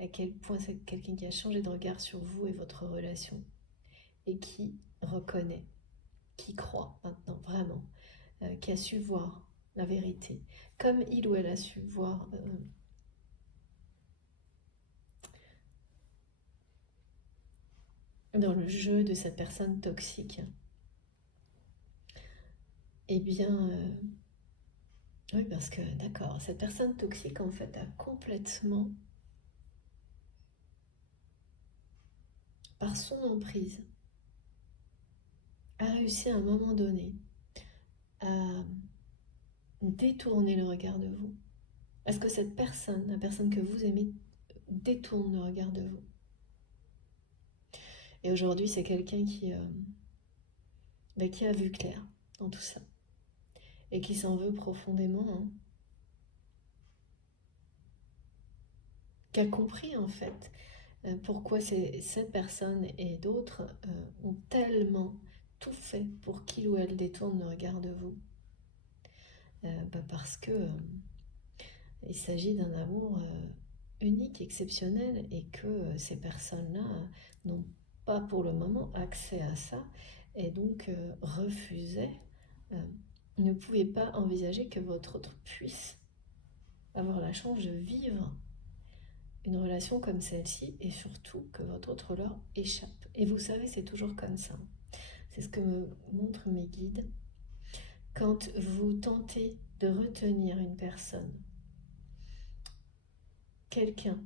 à quel point c'est quelqu'un qui a changé de regard sur vous et votre relation, et qui reconnaît, qui croit maintenant, vraiment, qui a su voir la vérité, comme il ou elle a su voir dans le jeu de cette personne toxique. Eh bien, oui, parce que, d'accord, cette personne toxique, en fait, a complètement, par son emprise, a réussi à un moment donné à détourner le regard de vous. Est-ce que cette personne, la personne que vous aimez, détourne le regard de vous? Et aujourd'hui, c'est quelqu'un qui a vu clair dans tout ça et qui s'en veut profondément, hein. Qui a compris en fait pourquoi cette personne et d'autres ont tellement tout fait pour qu'il ou elle détourne le regard de vous. Parce que il s'agit d'un amour unique, exceptionnel, et que ces personnes-là n'ont pas pour le moment accès à ça, et donc refusaient, ne pouvaient pas envisager que votre autre puisse avoir la chance de vivre une relation comme celle-ci, et surtout que votre autre leur échappe. Et vous savez, c'est toujours comme ça. C'est ce que me montrent mes guides. Quand vous tentez de retenir une personne, quelqu'un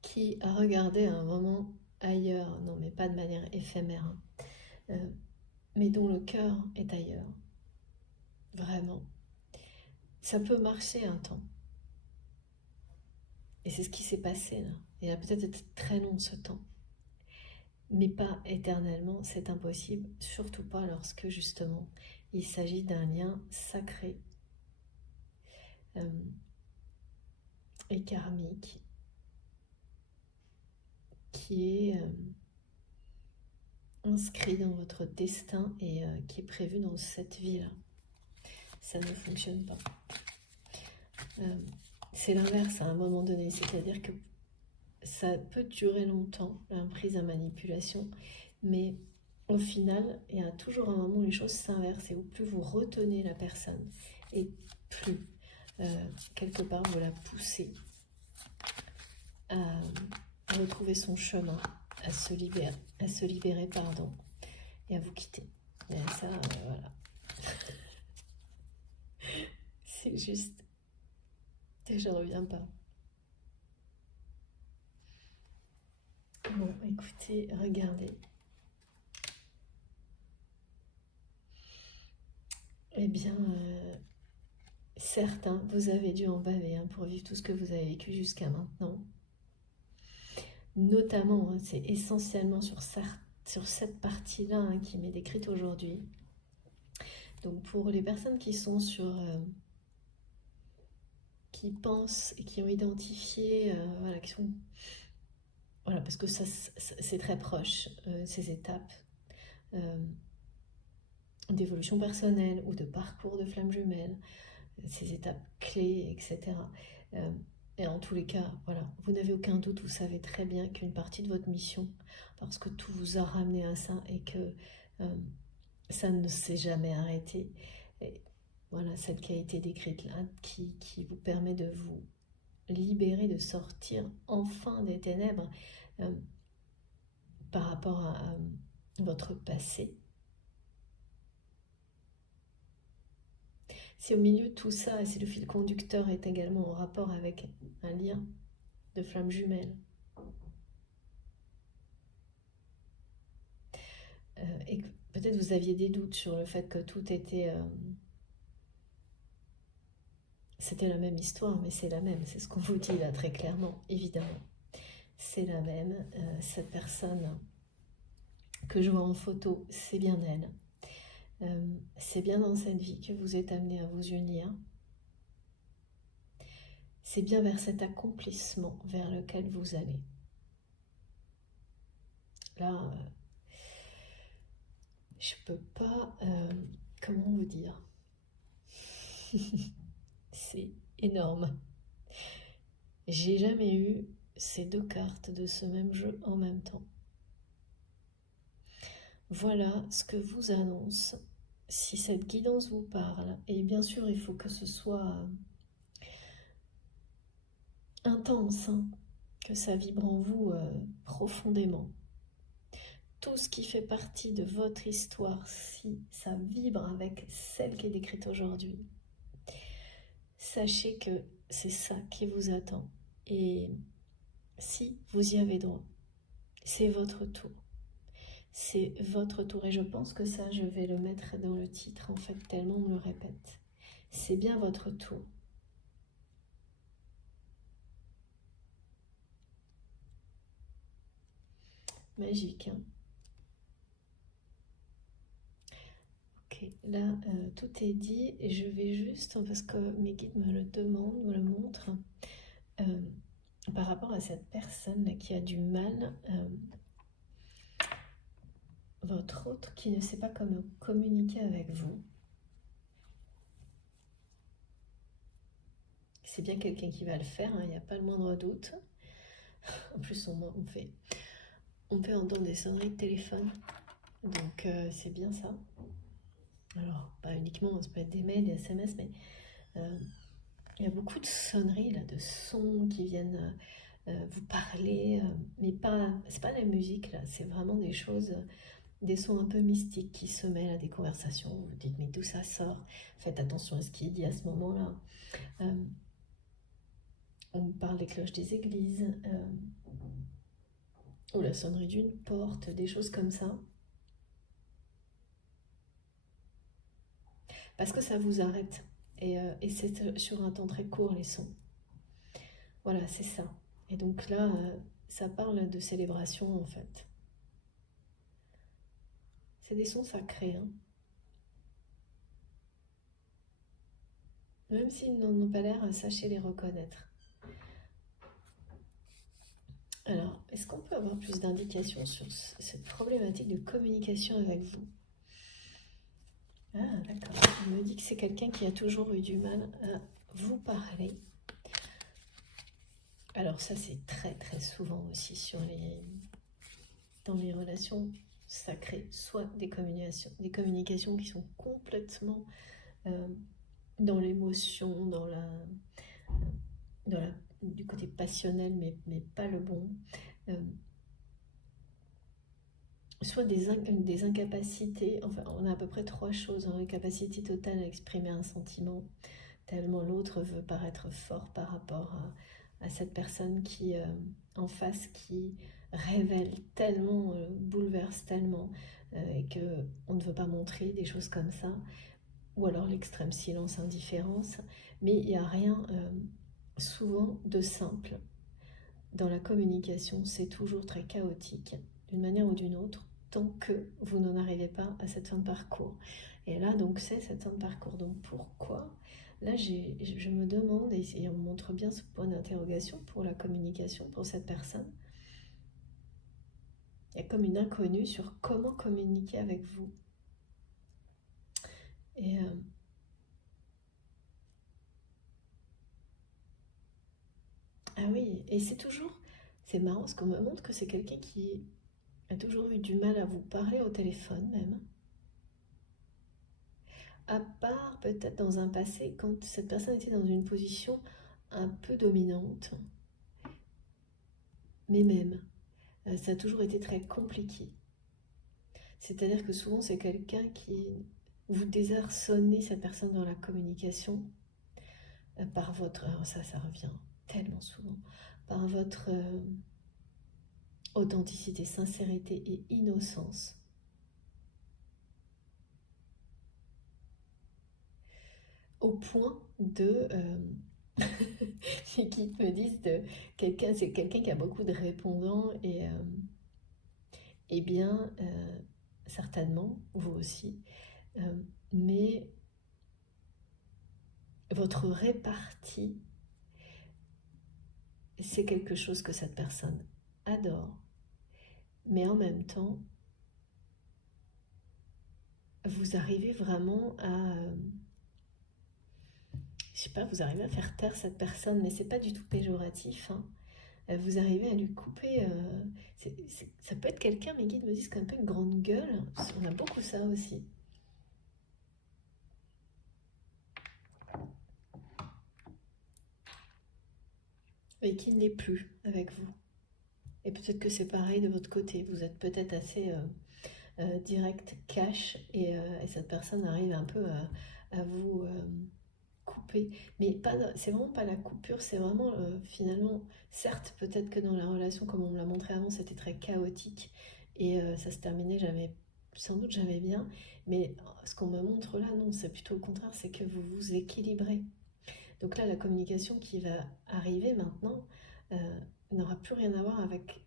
qui a regardé un moment ailleurs, non mais pas de manière éphémère, mais dont le cœur est ailleurs, vraiment, ça peut marcher un temps. Et c'est ce qui s'est passé là. Il a peut-être été très long ce temps, mais pas éternellement, c'est impossible, surtout pas lorsque justement il s'agit d'un lien sacré et karmique qui est inscrit dans votre destin et qui est prévu dans cette vie-là. Ça ne fonctionne pas. C'est l'inverse à un moment donné, c'est-à-dire que ça peut durer longtemps, l'emprise à manipulation, mais au final, il y a toujours un moment où les choses s'inversent et où plus vous retenez la personne et plus, quelque part, vous la poussez à retrouver son chemin, à se libérer, pardon, et à vous quitter. Et ça, voilà. C'est juste... Et je reviens pas. Bon, écoutez, regardez. Eh bien, certes, hein, vous avez dû en baver pour vivre tout ce que vous avez vécu jusqu'à maintenant. Notamment, hein, c'est essentiellement sur cette partie-là qui m'est décrite aujourd'hui. Donc pour les personnes qui sont qui pensent et qui ont identifié, voilà, voilà, parce que ça c'est très proche, ces étapes d'évolution personnelle ou de parcours de flamme jumelle, ces étapes clés, etc. Et en tous les cas, voilà, vous n'avez aucun doute, vous savez très bien qu'une partie de votre mission, parce que tout vous a ramené à ça et que ça ne s'est jamais arrêté. Et voilà, celle qui a été décrite là, qui vous permet de vous libérer, de sortir enfin des ténèbres par rapport à votre passé. Si au milieu de tout ça, et si le fil conducteur est également en rapport avec un lien de flamme jumelle, et que peut-être vous aviez des doutes sur le fait que tout était... c'était la même histoire, mais c'est la même, c'est ce qu'on vous dit là très clairement, évidemment. C'est la même, cette personne que je vois en photo, c'est bien elle. C'est bien dans cette vie que vous êtes amené à vous unir. C'est bien vers cet accomplissement vers lequel vous allez. Là, je peux pas... comment vous dire? C'est énorme. J'ai jamais eu ces deux cartes de ce même jeu en même temps. Voilà ce que vous annonce si cette guidance vous parle, et bien sûr il faut que ce soit intense, hein, que ça vibre en vous profondément. Tout ce qui fait partie de votre histoire, si ça vibre avec celle qui est décrite aujourd'hui, sachez que c'est ça qui vous attend. Et si vous y avez droit, c'est votre tour. C'est votre tour. Et je pense que ça, je vais le mettre dans le titre, en fait, tellement on me le répète. C'est bien votre tour. Magique, hein? Ok, là, tout est dit. Et je vais juste, parce que mes guides me le demandent, me le montrent, par rapport à cette personne là, qui a du mal, votre autre qui ne sait pas comment communiquer avec vous. C'est bien quelqu'un qui va le faire, hein, il n'y a pas le moindre doute. En plus, on peut entendre des sonneries de téléphone, donc c'est bien ça. Alors, pas uniquement, ça peut être des mails, des SMS, mais il y a beaucoup de sonneries, là, de sons qui viennent vous parler, mais c'est pas la musique, là, c'est vraiment des choses, des sons un peu mystiques qui se mêlent à des conversations. Vous vous dites, mais d'où ça sort? Faites attention à ce qu'il dit à ce moment-là. On parle des cloches des églises, ou la sonnerie d'une porte, des choses comme ça. Parce que ça vous arrête. Et c'est sur un temps très court, les sons. Voilà, c'est ça. Et donc là, ça parle de célébration, en fait. C'est des sons sacrés, hein. Même s'ils n'en ont pas l'air, sachez les reconnaître. Alors, est-ce qu'on peut avoir plus d'indications sur cette problématique de communication avec vous? Ah, d'accord. On me dit que c'est quelqu'un qui a toujours eu du mal à vous parler. Alors ça, c'est très très souvent aussi dans les relations sacrées, soit des communications qui sont complètement dans l'émotion, du côté passionnel, mais pas le bon. Soit des incapacités, enfin on a à peu près trois choses, hein, incapacité totale à exprimer un sentiment, tellement l'autre veut paraître fort par rapport à cette personne qui en face, qui révèle tellement, bouleverse tellement, et qu'on ne veut pas montrer des choses comme ça, ou alors l'extrême silence, indifférence, mais il n'y a rien souvent de simple. Dans la communication, c'est toujours très chaotique, d'une manière ou d'une autre, tant que vous n'en arrivez pas à cette fin de parcours. Et là, donc, c'est cette fin de parcours. Donc, pourquoi? Là, je me demande, et on montre bien ce point d'interrogation pour la communication, pour cette personne. Il y a comme une inconnue sur comment communiquer avec vous. Et ah oui, et c'est marrant, parce qu'on me montre que c'est quelqu'un qui a toujours eu du mal à vous parler au téléphone même. À part peut-être dans un passé, quand cette personne était dans une position un peu dominante. Mais même, ça a toujours été très compliqué. C'est-à-dire que souvent, c'est quelqu'un qui vous désarçonnez cette personne dans la communication par votre... Alors ça revient tellement souvent. Par votre authenticité, sincérité et innocence. Au point de... les guides me disent c'est quelqu'un qui a beaucoup de répondants et bien, certainement, vous aussi, mais votre répartie, c'est quelque chose que cette personne adore, mais en même temps, vous arrivez vraiment à, je sais pas, vous arrivez à faire taire cette personne, mais c'est pas du tout péjoratif, hein. Vous arrivez à lui couper, ça peut être quelqu'un, mes guides me disent, qu'on a un peu une grande gueule, on a beaucoup ça aussi. et qui ne l'est plus avec vous. Et peut-être que c'est pareil de votre côté. Vous êtes peut-être assez direct, cash, et cette personne arrive un peu à vous couper. Mais c'est vraiment pas la coupure, c'est vraiment finalement, certes, peut-être que dans la relation, comme on me l'a montré avant, c'était très chaotique et ça se terminait jamais, sans doute jamais bien. Mais ce qu'on me montre là, non, c'est plutôt le contraire, c'est que vous vous équilibrez. Donc là, la communication qui va arriver maintenant n'aura plus rien à voir avec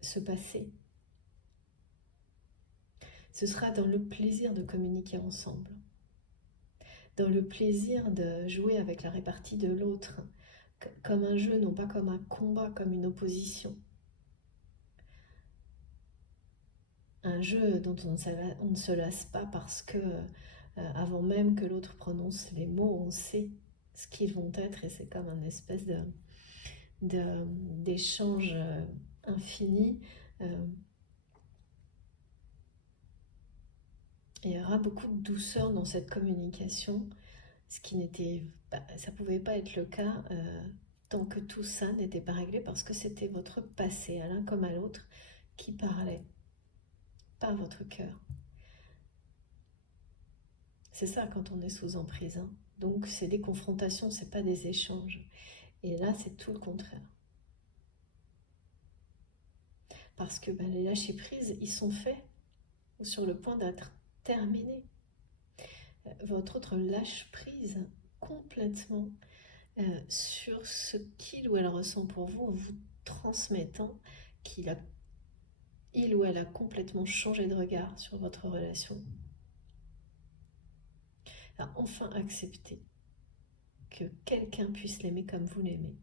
ce passé. Ce sera dans le plaisir de communiquer ensemble, dans le plaisir de jouer avec la répartie de l'autre, comme un jeu, non pas comme un combat, comme une opposition. Un jeu dont on ne se lasse pas parce que, avant même que l'autre prononce les mots, on sait ce qu'ils vont être, et c'est comme un espèce d'échange infini. Il y aura beaucoup de douceur dans cette communication, ce qui n'était pas, ça pouvait pas être le cas tant que tout ça n'était pas réglé, parce que c'était votre passé, à l'un comme à l'autre, qui parlait, pas votre cœur. C'est ça quand on est sous emprise, hein. Donc c'est des confrontations, c'est pas des échanges. Et là, c'est tout le contraire. Parce que les lâcher-prise, ils sont faits ou sur le point d'être terminés. Votre autre lâche prise complètement sur ce qu'il ou elle ressent pour vous, en vous transmettant il ou elle a complètement changé de regard sur votre relation. Alors, enfin accepter que quelqu'un puisse l'aimer comme vous l'aimez.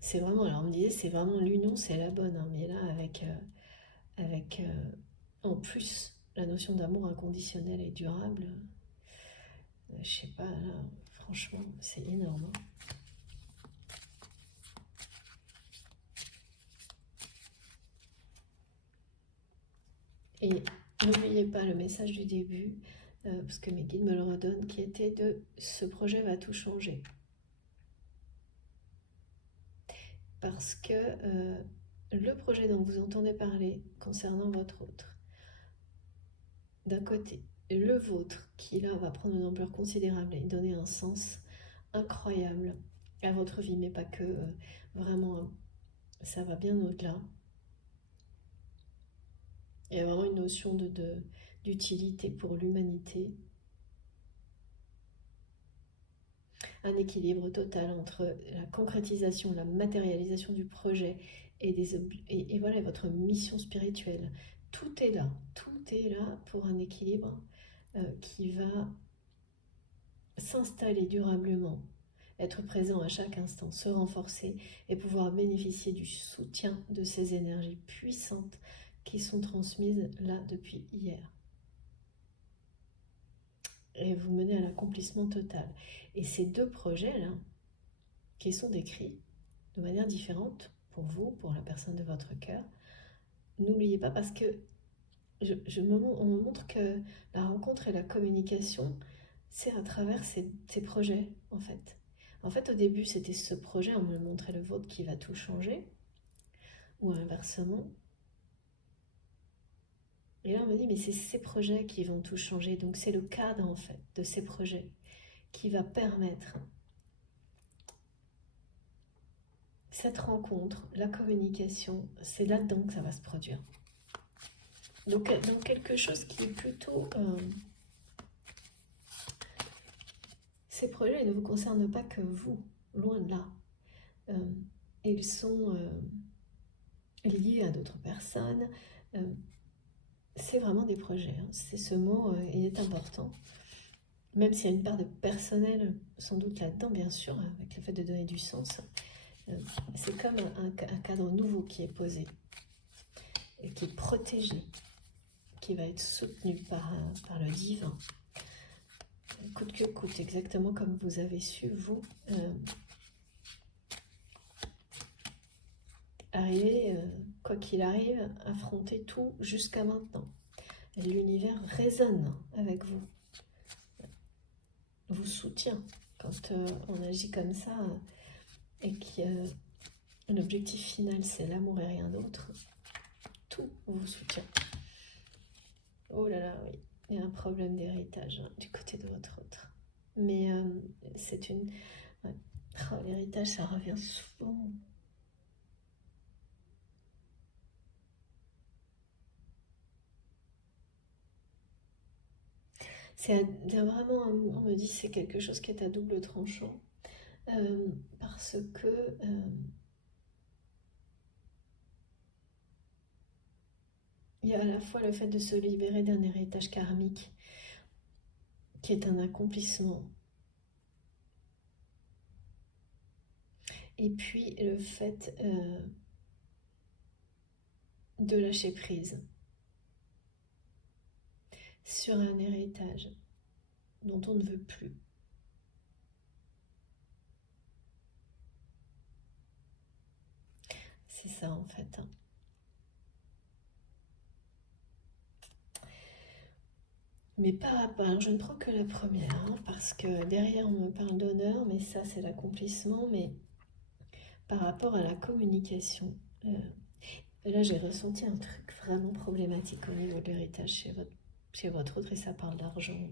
C'est vraiment, alors on me disait, c'est vraiment l'union, c'est la bonne, hein, mais là avec en plus la notion d'amour inconditionnel et durable, je sais pas, là, franchement, c'est énorme, hein. Et n'oubliez pas le message du début, parce que mes guides me le redonnent, qui était de « ce projet va tout changer ». Parce que le projet dont vous entendez parler concernant votre autre, d'un côté, le vôtre, qui là va prendre une ampleur considérable et donner un sens incroyable à votre vie, mais pas que, vraiment, ça va bien au-delà. Il y a vraiment une notion d'utilité pour l'humanité. Un équilibre total entre la concrétisation, la matérialisation du projet et voilà, votre mission spirituelle. Tout est là pour un équilibre qui va s'installer durablement, être présent à chaque instant, se renforcer et pouvoir bénéficier du soutien de ces énergies puissantes qui sont transmises là depuis hier. Et vous menez à l'accomplissement total. Et ces deux projets-là, qui sont décrits de manière différente pour vous, pour la personne de votre cœur, n'oubliez pas, parce que on me montre que la rencontre et la communication, c'est à travers ces projets, en fait. En fait, au début, c'était ce projet, on me montrait le vôtre qui va tout changer, ou inversement. Et là, on me dit, mais c'est ces projets qui vont tout changer. Donc, c'est le cadre, en fait, de ces projets qui va permettre cette rencontre, la communication. C'est là-dedans que ça va se produire. Donc, dans quelque chose qui est plutôt... ces projets ne vous concernent pas que vous, loin de là. Ils sont liés à d'autres personnes. C'est vraiment des projets, hein. C'est ce mot, il est important. Même s'il y a une part de personnel, sans doute là-dedans, bien sûr, avec le fait de donner du sens. C'est comme un cadre nouveau qui est posé, et qui est protégé, qui va être soutenu par le divin. Coûte que coûte, exactement comme vous avez su, vous, arriver, quoi qu'il arrive, affronter tout jusqu'à maintenant. L'univers résonne avec vous, vous soutient, quand on agit comme ça et que l'objectif final c'est l'amour et rien d'autre, tout vous soutient. Oh là là, oui, il y a un problème d'héritage du côté de votre autre. Mais c'est une... Ouais. Oh, l'héritage, ça revient souvent. C'est vraiment, on me dit, c'est quelque chose qui est à double tranchant. Parce que il y a à la fois le fait de se libérer d'un héritage karmique qui est un accomplissement, et puis le fait de lâcher prise sur un héritage dont on ne veut plus. C'est ça en fait. Mais par rapport, alors je ne prends que la première, parce que derrière on me parle d'honneur, mais ça c'est l'accomplissement, mais par rapport à la communication, là j'ai ressenti un truc vraiment problématique au niveau de l'héritage chez votre autre, et ça parle d'argent.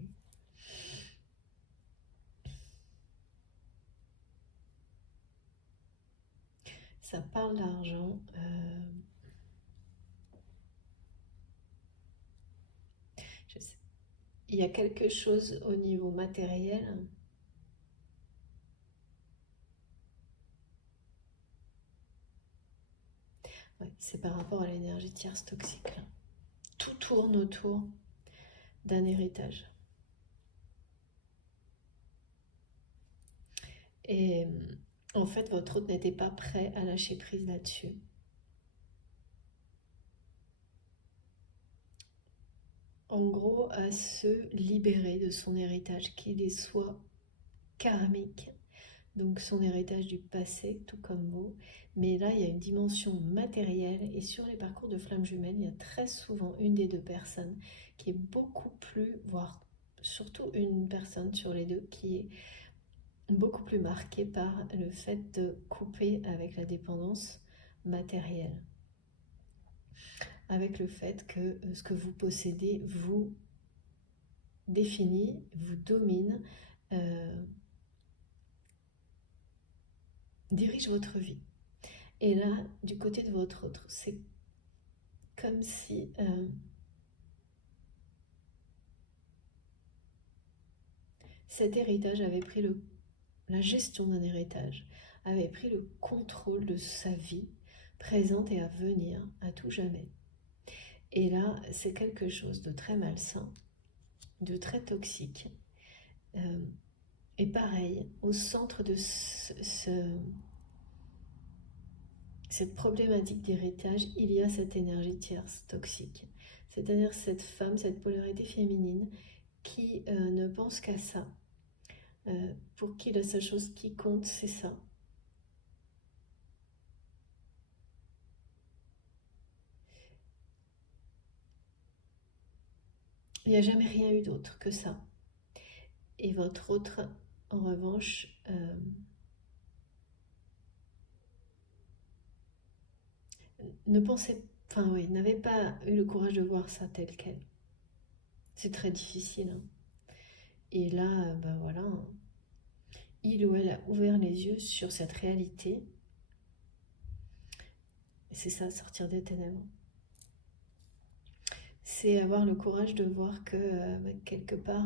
Ça parle d'argent. Je sais. Il y a quelque chose au niveau matériel. Ouais, c'est par rapport à l'énergie tierce toxique. Là. Tout tourne autour d'un héritage. Et en fait, votre autre n'était pas prêt à lâcher prise là-dessus. En gros, à se libérer de son héritage, qu'il soit karmique, donc son héritage du passé, tout comme vous. Mais là, il y a une dimension matérielle, et sur les parcours de flammes jumelles, il y a très souvent une des deux personnes qui est beaucoup plus, voire surtout une personne sur les deux, qui est beaucoup plus marquée par le fait de couper avec la dépendance matérielle. Avec le fait que ce que vous possédez vous définit, vous domine, dirige votre vie. Et là, du côté de votre autre, c'est comme si cet héritage avait pris la gestion d'un héritage, avait pris le contrôle de sa vie présente et à venir, à tout jamais. Et là, c'est quelque chose de très malsain, de très toxique. Et pareil, au centre de cette problématique d'héritage, il y a cette énergie tierce toxique. C'est-à-dire cette femme, cette polarité féminine qui ne pense qu'à ça. Pour qui la seule chose qui compte, c'est ça. Il n'y a jamais rien eu d'autre que ça. Et votre autre, en revanche, ne pensait, enfin oui, n'avait pas eu le courage de voir ça tel quel. C'est très difficile. Hein. Et là, ben voilà, il ou elle a ouvert les yeux sur cette réalité. Et c'est ça, sortir des ténèbres. C'est avoir le courage de voir que quelque part,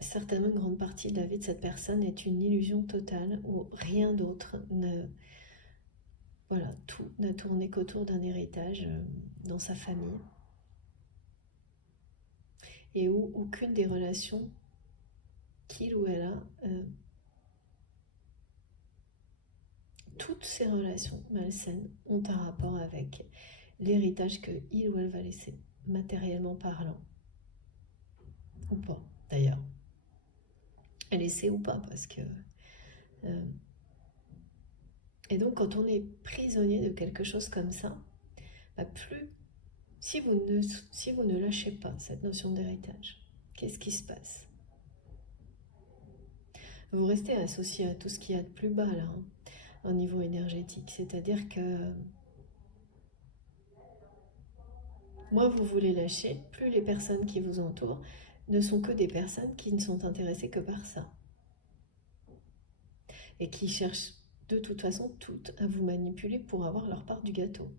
certainement une grande partie de la vie de cette personne est une illusion totale où rien d'autre ne... Voilà, tout n'a tourné qu'autour d'un héritage dans sa famille. Et où aucune des relations qu'il ou elle a, toutes ces relations malsaines ont un rapport avec l'héritage que il ou elle va laisser, matériellement parlant. Ou pas, d'ailleurs. Laisser ou pas, parce que... et donc, quand on est prisonnier de quelque chose comme ça, bah plus... Si vous ne lâchez pas cette notion d'héritage, qu'est-ce qui se passe? Vous restez associé à tout ce qu'il y a de plus bas là, hein, au niveau énergétique. C'est-à-dire que moins vous voulez lâcher, plus les personnes qui vous entourent ne sont que des personnes qui ne sont intéressées que par ça. Et qui cherchent de toute façon toutes à vous manipuler pour avoir leur part du gâteau.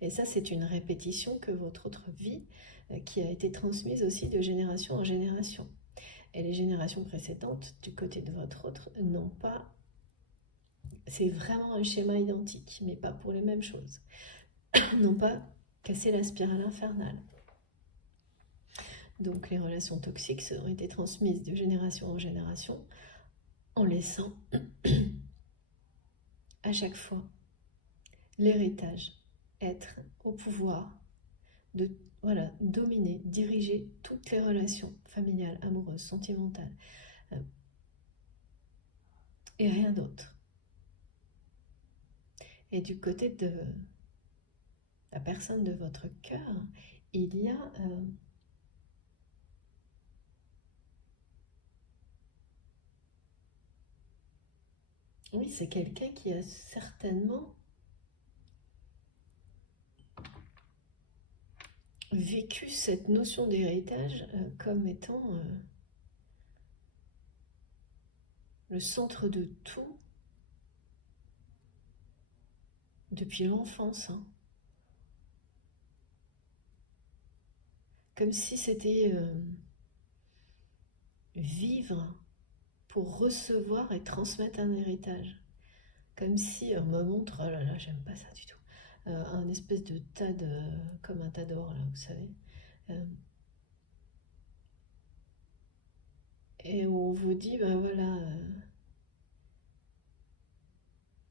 Et ça, c'est une répétition que votre autre vie, qui a été transmise aussi de génération en génération. Et les générations précédentes, du côté de votre autre, n'ont pas... C'est vraiment un schéma identique, mais pas pour les mêmes choses. N'ont pas cassé la spirale infernale. Donc les relations toxiques ont été transmises de génération en génération en laissant à chaque fois l'héritage être au pouvoir de dominer, diriger toutes les relations familiales, amoureuses, sentimentales et rien d'autre. Et du côté de la personne de votre cœur, il y a oui, c'est quelqu'un qui a certainement vécu cette notion d'héritage comme étant le centre de tout depuis l'enfance. Hein. Comme si c'était vivre pour recevoir et transmettre un héritage. Comme si, on me montre, oh là là, j'aime pas ça du tout, un espèce de tas de, comme un tas d'or là, vous savez. Et on vous dit, ben voilà,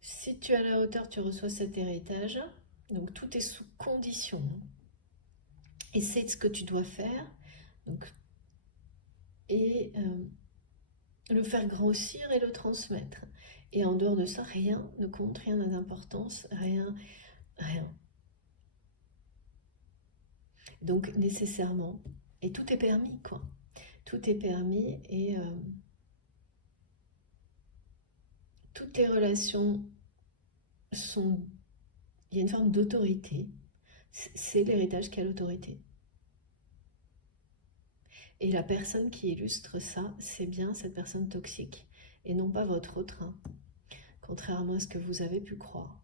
si tu es à la hauteur, tu reçois cet héritage. Donc tout est sous condition. Et c'est ce que tu dois faire. Donc, et le faire grossir et le transmettre. Et en dehors de ça, rien ne compte, rien n'a d'importance, rien. Donc nécessairement, et tout est permis, quoi. Tout est permis et toutes les relations sont... Il y a une forme d'autorité. C'est l'héritage qui a l'autorité. Et la personne qui illustre ça, c'est bien cette personne toxique, et non pas votre autre, hein, contrairement à ce que vous avez pu croire.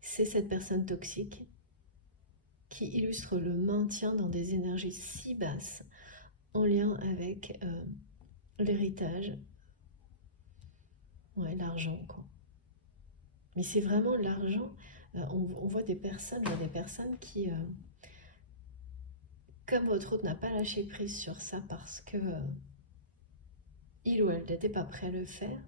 C'est cette personne toxique qui illustre le maintien dans des énergies si basses, en lien avec l'héritage, ouais, l'argent, quoi. Mais c'est vraiment l'argent. On voit des personnes, qui, comme votre autre n'a pas lâché prise sur ça parce que il ou elle n'était pas prêt à le faire,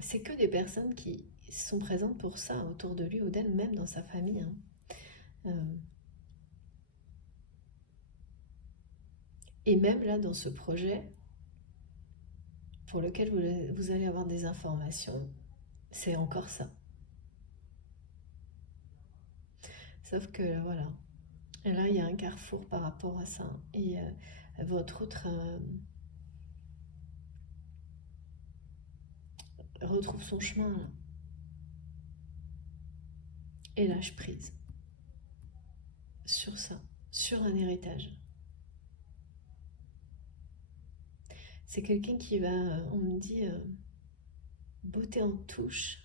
c'est que des personnes qui sont présentes pour ça autour de lui ou d'elle, même dans sa famille. Hein. Et même là, dans ce projet, pour lequel vous allez avoir des informations, c'est encore ça. Sauf que voilà, et là il y a un carrefour par rapport à ça. Et votre autre retrouve son chemin là. Et lâche prise sur ça, sur un héritage. C'est quelqu'un qui va, on me dit, beauté en touche.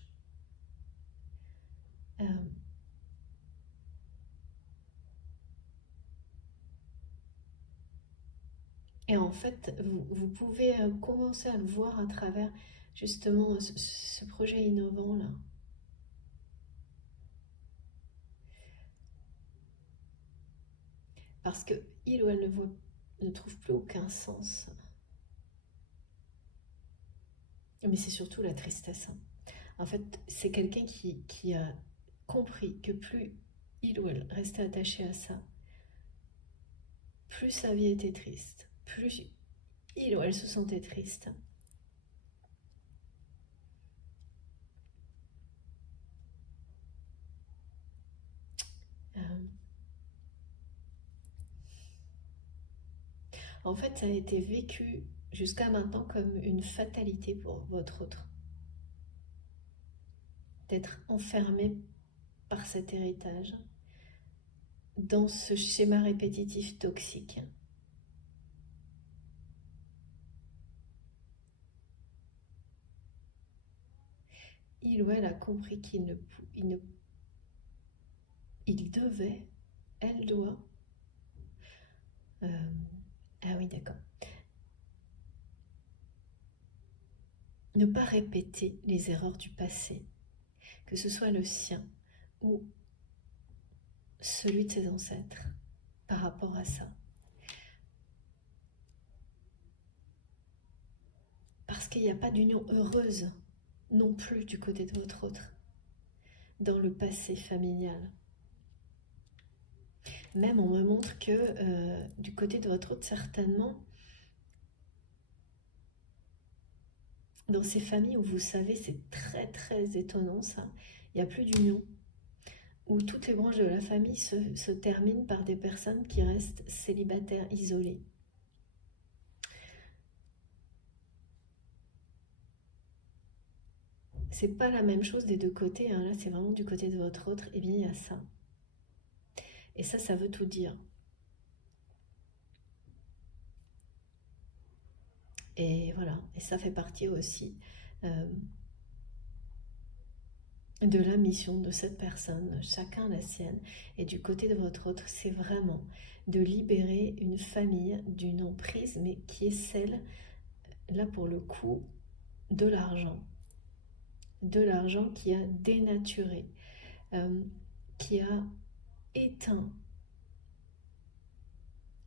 Et en fait, vous pouvez commencer à le voir à travers justement ce projet innovant là. Parce que il ou elle ne trouve plus aucun sens. Mais c'est surtout la tristesse. Hein. En fait, c'est quelqu'un qui a compris que plus il ou elle restait attaché à ça, plus sa vie était triste, plus il ou elle se sentait triste. En fait, ça a été vécu jusqu'à maintenant comme une fatalité pour votre autre. D'être enfermé par cet héritage dans ce schéma répétitif toxique. Il ou elle a compris il devait, elle doit. Ah oui, d'accord. Ne pas répéter les erreurs du passé, que ce soit le sien ou celui de ses ancêtres par rapport à ça. Parce qu'il n'y a pas d'union heureuse non plus du côté de votre autre, dans le passé familial. Même on me montre que du côté de votre autre, certainement, dans ces familles où vous savez, c'est très très étonnant ça, il n'y a plus d'union, où toutes les branches de la famille se terminent par des personnes qui restent célibataires, isolées. C'est pas la même chose des deux côtés, hein. Là c'est vraiment du côté de votre autre, et bien il y a ça. Et ça veut tout dire. Et voilà, et ça fait partie aussi de la mission de cette personne, chacun la sienne. Et du côté de votre autre, c'est vraiment de libérer une famille d'une emprise, mais qui est celle, là pour le coup, de l'argent. De l'argent qui a dénaturé, qui a éteint,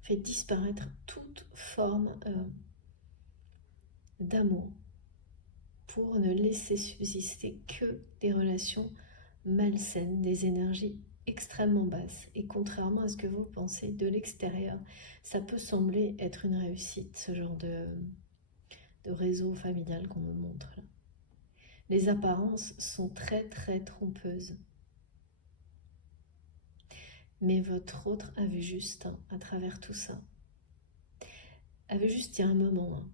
fait disparaître toute forme d'amour, pour ne laisser subsister que des relations malsaines, des énergies extrêmement basses. Et contrairement à ce que vous pensez de l'extérieur, ça peut sembler être une réussite, ce genre de réseau familial qu'on me montre là. Les apparences sont très très trompeuses. Mais votre autre a vu juste, hein, à travers tout ça. A vu juste il y a un moment. Hein.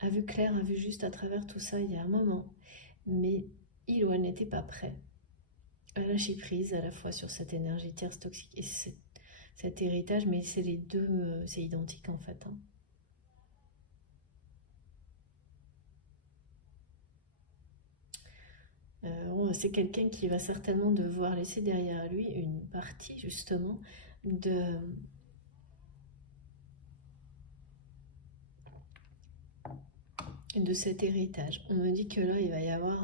A vu clair, a vu juste à travers tout ça il y a un moment. Mais il ou elle n'était pas prêt à lâcher prise à la fois sur cette énergie tierce toxique et cet héritage, mais c'est les deux, c'est identique en fait. Hein. C'est quelqu'un qui va certainement devoir laisser derrière lui une partie justement de cet héritage. On me dit que là il va y avoir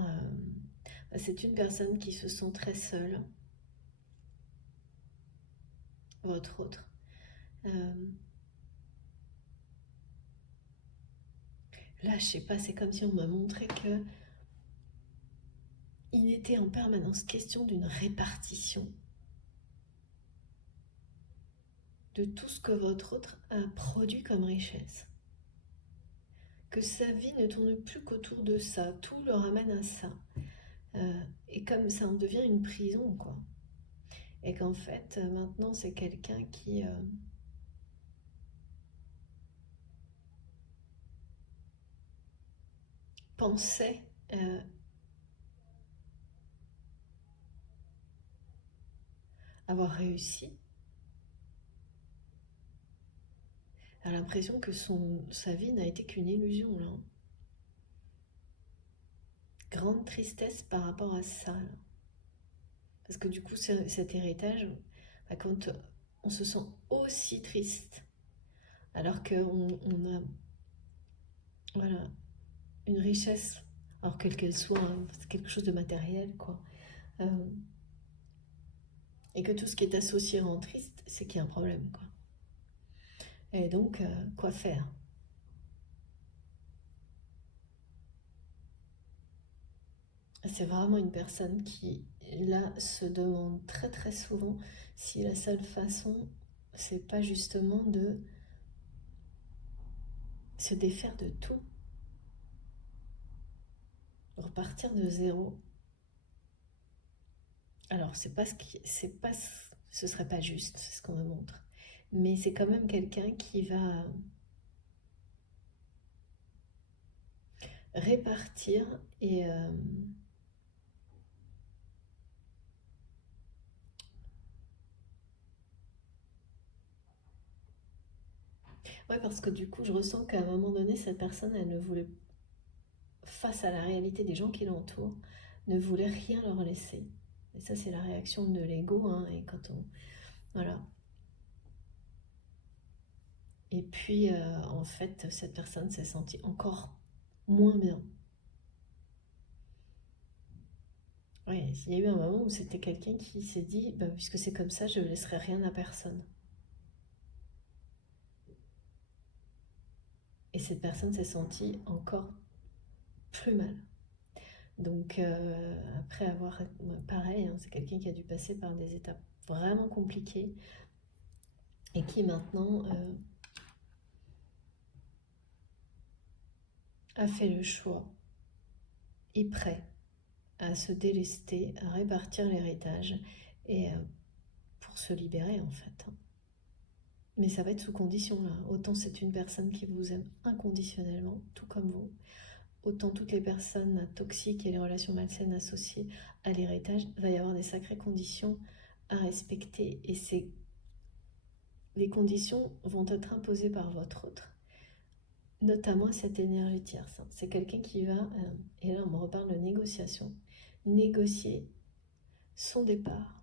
c'est une personne qui se sent très seule, votre autre. Là, je sais pas, c'est comme si on m'a montré que il était en permanence question d'une répartition de tout ce que votre autre a produit comme richesse. Que sa vie ne tourne plus qu'autour de ça, tout le ramène à ça. Et comme ça en devient une prison, quoi. Et qu'en fait, maintenant, c'est quelqu'un qui pensait avoir réussi, a l'impression que sa vie n'a été qu'une illusion, là. Grande tristesse par rapport à ça, là. Parce que du coup, cet héritage, bah, quand on se sent aussi triste, alors qu'on a voilà, une richesse, alors quelle qu'elle soit, hein, c'est quelque chose de matériel, quoi. Et que tout ce qui est associé en triste, c'est qu'il y a un problème, quoi. Et donc, quoi faire? C'est vraiment une personne qui, là, se demande très très souvent si la seule façon, c'est pas justement de se défaire de tout, repartir de zéro. Alors, c'est pas, ce serait pas juste, c'est ce qu'on me montre. Mais c'est quand même quelqu'un qui va répartir et... ouais, parce que du coup, je ressens qu'à un moment donné, cette personne, elle ne voulait, face à la réalité des gens qui l'entourent, ne voulait rien leur laisser. Et ça, c'est la réaction de l'ego, hein, et quand on... Voilà. Et puis, en fait, cette personne s'est sentie encore moins bien. Ouais, il y a eu un moment où c'était quelqu'un qui s'est dit, bah, puisque c'est comme ça, je ne laisserai rien à personne. Et cette personne s'est sentie encore plus mal. Donc, après avoir... Pareil, hein, c'est quelqu'un qui a dû passer par des étapes vraiment compliquées et qui maintenant a fait le choix, est prêt à se délester, à répartir l'héritage et pour se libérer en fait. Mais ça va être sous condition là. Autant c'est une personne qui vous aime inconditionnellement, tout comme vous, autant toutes les personnes toxiques et les relations malsaines associées à l'héritage, il va y avoir des sacrées conditions à respecter. Et les conditions vont être imposées par votre autre, notamment cette énergie tierce. C'est quelqu'un qui va, et là on me reparle de négociation, négocier son départ,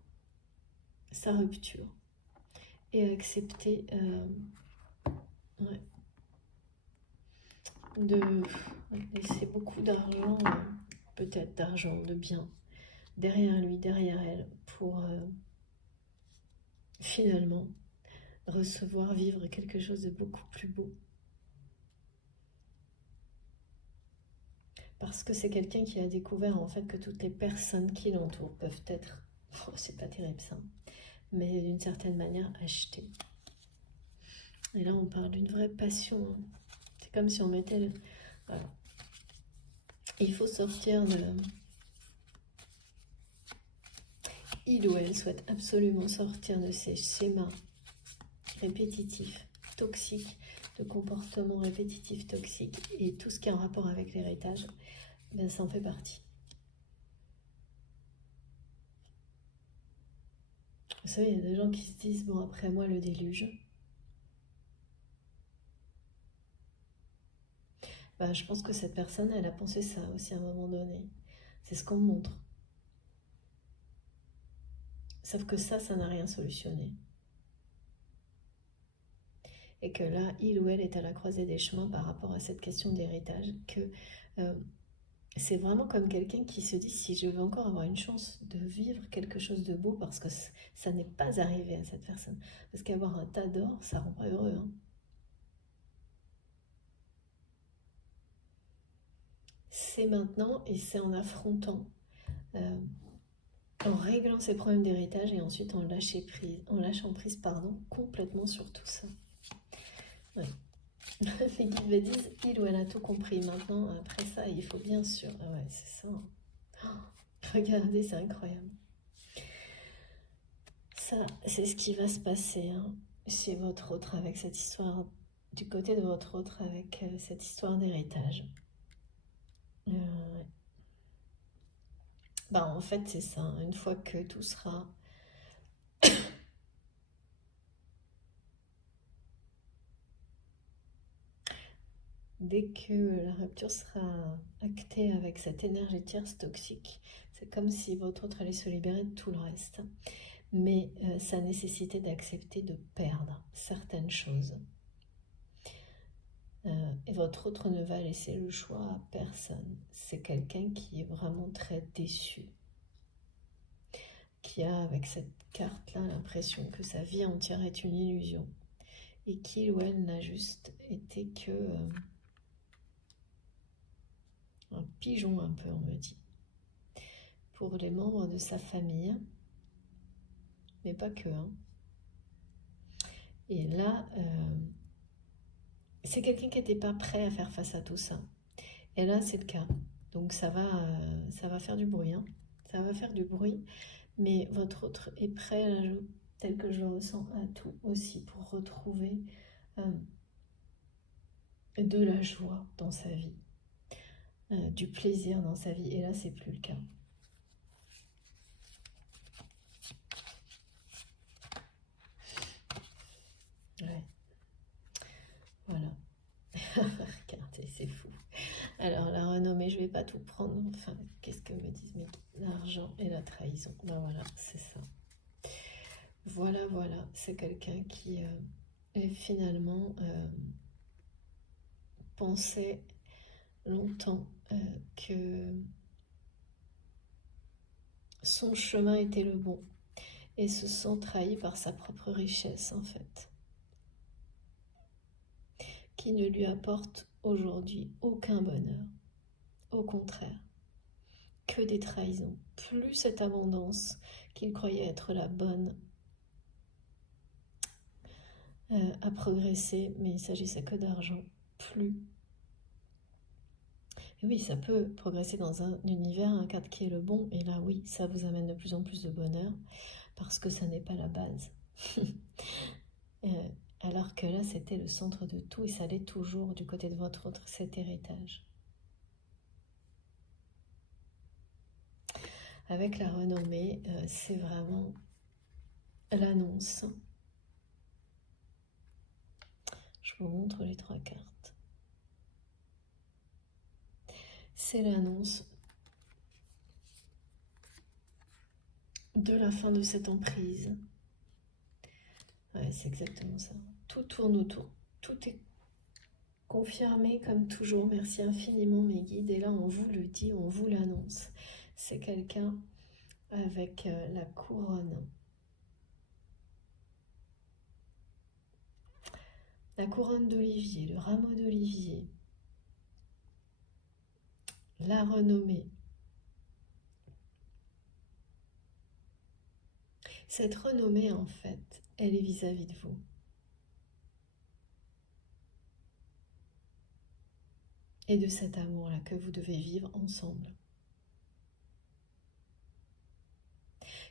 sa rupture, et accepter ouais, de laisser beaucoup d'argent, peut-être d'argent, de biens, derrière lui, derrière elle, pour finalement recevoir, vivre quelque chose de beaucoup plus beau. Parce que c'est quelqu'un qui a découvert en fait que toutes les personnes qui l'entourent peuvent être, oh, c'est pas terrible ça, mais d'une certaine manière achetées. Et là on parle d'une vraie passion, hein. C'est comme si on mettait le... Voilà. Il faut sortir de... Il ou elle souhaite absolument sortir de ces schémas répétitifs, toxiques, de comportements répétitifs, toxiques, et tout ce qui est en rapport avec l'héritage, ben, ça en fait partie. Vous savez, il y a des gens qui se disent, bon, après moi, le déluge. Ben, je pense que cette personne, elle a pensé ça aussi à un moment donné. C'est ce qu'on me montre. Sauf que ça n'a rien solutionné. Et que là, il ou elle est à la croisée des chemins par rapport à cette question d'héritage, que c'est vraiment comme quelqu'un qui se dit, si je veux encore avoir une chance de vivre quelque chose de beau, parce que ça n'est pas arrivé à cette personne. Parce qu'avoir un tas d'or, ça rend pas heureux. Hein. C'est maintenant et c'est en affrontant, en réglant ses problèmes d'héritage et ensuite en lâchant prise complètement sur tout ça. Ouais. Les guides me disent, il ou elle a tout compris. Maintenant, après ça, il faut bien sûr... Ah ouais, c'est ça. Oh, regardez, c'est incroyable. Ça, c'est ce qui va se passer hein, chez votre autre avec cette histoire, du côté de votre autre avec cette histoire d'héritage. Bah, en fait, c'est ça. Une fois que tout sera... Dès que la rupture sera actée avec cette énergie tierce toxique, c'est comme si votre autre allait se libérer de tout le reste. Mais ça nécessitait d'accepter de perdre certaines choses. Et votre autre ne va laisser le choix à personne. C'est quelqu'un qui est vraiment très déçu. Qui a, avec cette carte-là, l'impression que sa vie entière est une illusion. Et qu'il ou elle n'a juste été que... un pigeon un peu, on me dit, pour les membres de sa famille, mais pas que. Hein. Et là, c'est quelqu'un qui n'était pas prêt à faire face à tout ça. Et là, c'est le cas. Donc ça va faire du bruit. Hein. Ça va faire du bruit, mais votre autre est prêt, là, tel que je le ressens, à tout aussi pour retrouver de la joie dans sa vie. du plaisir dans sa vie. Et là, c'est plus le cas. Ouais. Voilà. Regardez, c'est fou. Alors, la renommée, je vais pas tout prendre. Enfin, qu'est-ce que me disent mes guides? L'argent et la trahison. Ben voilà, c'est ça. Voilà, voilà. C'est quelqu'un qui est finalement pensait longtemps que son chemin était le bon et se sent trahi par sa propre richesse, en fait, qui ne lui apporte aujourd'hui aucun bonheur. Au contraire, que des trahisons. Plus cette abondance qu'il croyait être la bonne a progressé, mais il s'agissait que d'argent. Plus. Et oui, ça peut progresser dans un univers, un cadre qui est le bon, et là, oui, ça vous amène de plus en plus de bonheur, parce que ça n'est pas la base. Alors que là, c'était le centre de tout, et ça allait toujours du côté de votre autre, cet héritage. Avec la renommée, c'est vraiment l'annonce. Je vous montre les 3 cartes. C'est l'annonce de la fin de cette emprise. Ouais, c'est exactement ça. Tout tourne autour. Tout est confirmé comme toujours. Merci infiniment mes guides. Et là, on vous le dit, on vous l'annonce. C'est quelqu'un avec la couronne. La couronne d'olivier, le rameau d'olivier. La renommée. Cette renommée, en fait, elle est vis-à-vis de vous. Et de cet amour-là que vous devez vivre ensemble.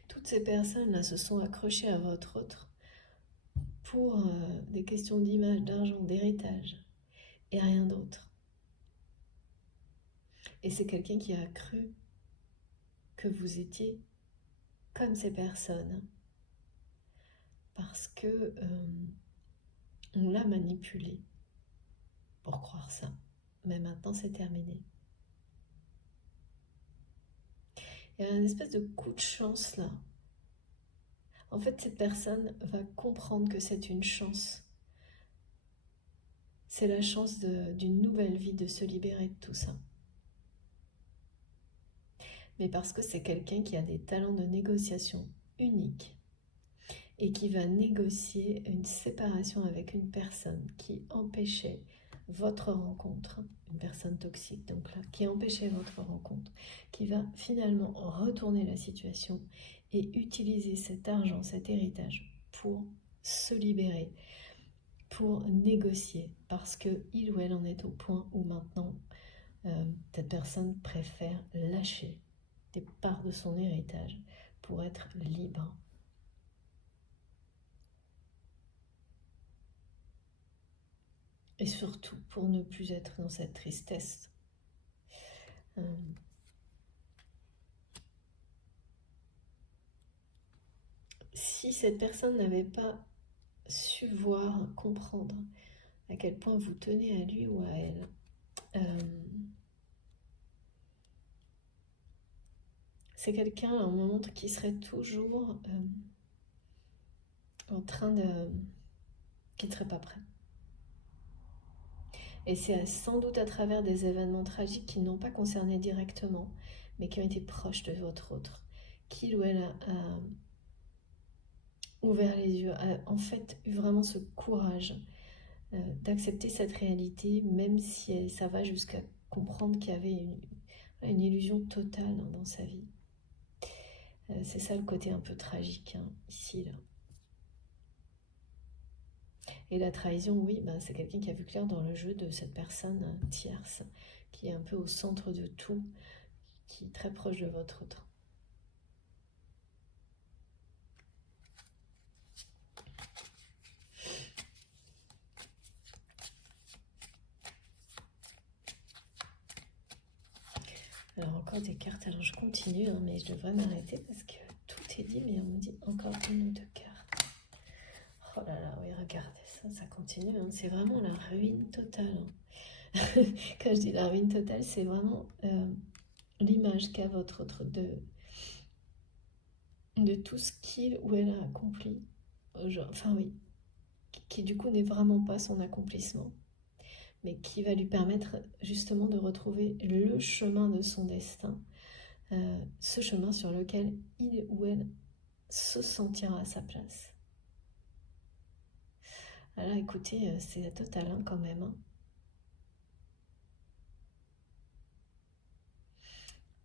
Toutes ces personnes-là se sont accrochées à votre autre pour des questions d'image, d'argent, d'héritage et rien d'autre. Et c'est quelqu'un qui a cru que vous étiez comme ces personnes parce que on l'a manipulé pour croire ça. Mais maintenant, c'est terminé. Il y a une espèce de coup de chance là. En fait, cette personne va comprendre que c'est une chance. C'est la chance d'une nouvelle vie, de se libérer de tout ça. Mais parce que c'est quelqu'un qui a des talents de négociation uniques et qui va négocier une séparation avec une personne qui empêchait votre rencontre, une personne toxique donc là, qui empêchait votre rencontre, qui va finalement retourner la situation et utiliser cet argent, cet héritage pour se libérer, pour négocier, parce qu'il ou elle en est au point où maintenant cette personne préfère lâcher des parts de son héritage pour être libre. Et surtout pour ne plus être dans cette tristesse. Si cette personne n'avait pas su voir, comprendre à quel point vous tenez à lui ou à elle, c'est quelqu'un, on me montre, qui serait toujours en train de... qui ne serait pas prêt. Et c'est sans doute à travers des événements tragiques qui n'ont pas concerné directement, mais qui ont été proches de votre autre, qu'il ou elle a ouvert les yeux, a en fait eu vraiment ce courage d'accepter cette réalité, même si ça va jusqu'à comprendre qu'il y avait une illusion totale dans sa vie. C'est ça le côté un peu tragique, hein, ici, là. Et la trahison, oui, ben, c'est quelqu'un qui a vu clair dans le jeu de cette personne tierce, qui est un peu au centre de tout, qui est très proche de votre autre. encore des cartes. Alors je continue, hein, mais je devrais m'arrêter parce que tout est dit, mais on me dit encore une ou deux cartes. Oh là là, oui, regardez ça, ça continue. Hein. C'est vraiment la ruine totale. Hein. Quand je dis la ruine totale, c'est vraiment l'image qu'a votre autre de tout ce qu'il ou elle a accompli. Enfin oui, qui du coup n'est vraiment pas son accomplissement, mais qui va lui permettre justement de retrouver le chemin de son destin, ce chemin sur lequel il ou elle se sentira à sa place. Alors écoutez, c'est la totale hein, quand même. Hein.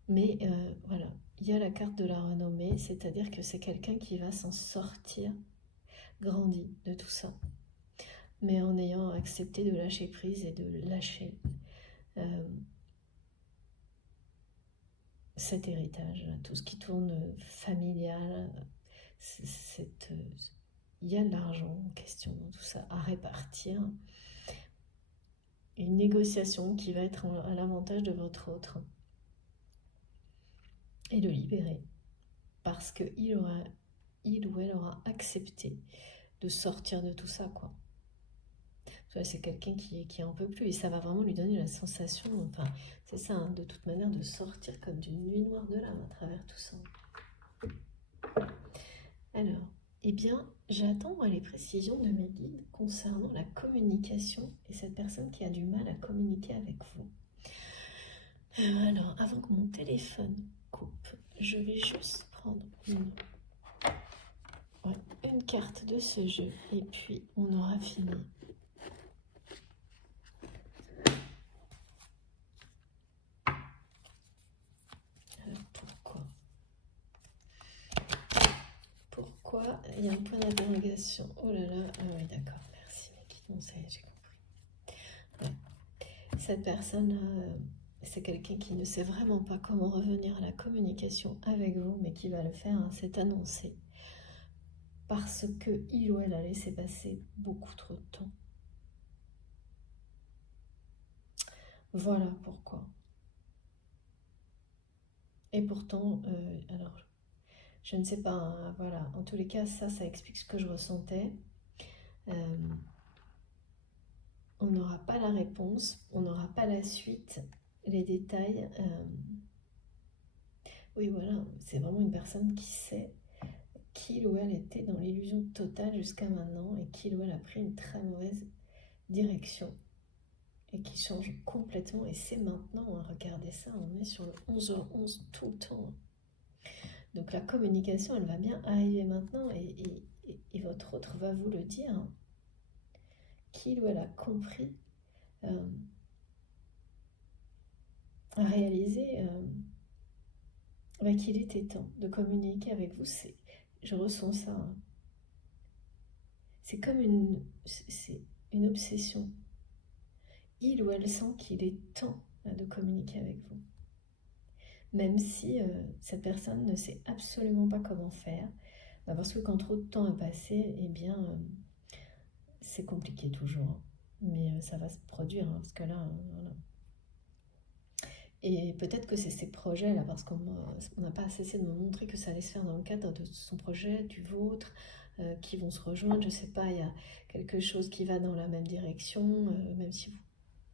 Mais voilà, il y a la carte de la renommée, c'est-à-dire que c'est quelqu'un qui va s'en sortir grandi de tout ça, mais en ayant accepté de lâcher prise et de lâcher cet héritage, tout ce qui tourne familial, il y a de l'argent en question dans tout ça à répartir, une négociation qui va être à l'avantage de votre autre et le libérer parce que il ou elle aura accepté de sortir de tout ça quoi. C'est quelqu'un qui en peut plus et ça va vraiment lui donner la sensation, enfin c'est ça hein, de toute manière, de sortir comme d'une nuit noire de l'âme à travers tout ça. Alors, eh bien, j'attends les précisions de mes guides concernant la communication et cette personne qui a du mal à communiquer avec vous. Alors, avant que mon téléphone coupe, je vais juste prendre une carte de ce jeu et puis on aura fini. Pourquoi il y a un point d'interrogation? Oh là là, ah oui d'accord, merci Meki, bon ça y est, j'ai compris. Ouais. Cette personne-là, c'est quelqu'un qui ne sait vraiment pas comment revenir à la communication avec vous, mais qui va le faire, hein, c'est annoncé. Parce que il ou elle a laissé passer beaucoup trop de temps. Voilà pourquoi. Et pourtant, alors, je ne sais pas, hein, voilà, en tous les cas, ça explique ce que je ressentais. On n'aura pas la réponse, on n'aura pas la suite, les détails. Oui, voilà, c'est vraiment une personne qui sait qu'il ou elle était dans l'illusion totale jusqu'à maintenant et qu'il ou elle a pris une très mauvaise direction et qui change complètement. Et c'est maintenant, hein, regardez ça, on est sur le 11h11 tout le temps. Donc la communication, elle va bien arriver maintenant et votre autre va vous le dire. Hein, qu'il ou elle a compris, a réalisé qu'il était temps de communiquer avec vous. Je ressens ça. Hein. C'est comme une obsession. Il ou elle sent qu'il est temps de communiquer avec vous. Même si cette personne ne sait absolument pas comment faire, parce que quand trop de temps a passé, eh bien, c'est compliqué toujours. Mais ça va se produire, hein, parce que là, voilà. Et peut-être que c'est ces projets-là, parce qu'on n'a pas cessé de me montrer que ça allait se faire dans le cadre de son projet, du vôtre, qui vont se rejoindre. Je ne sais pas, il y a quelque chose qui va dans la même direction, même si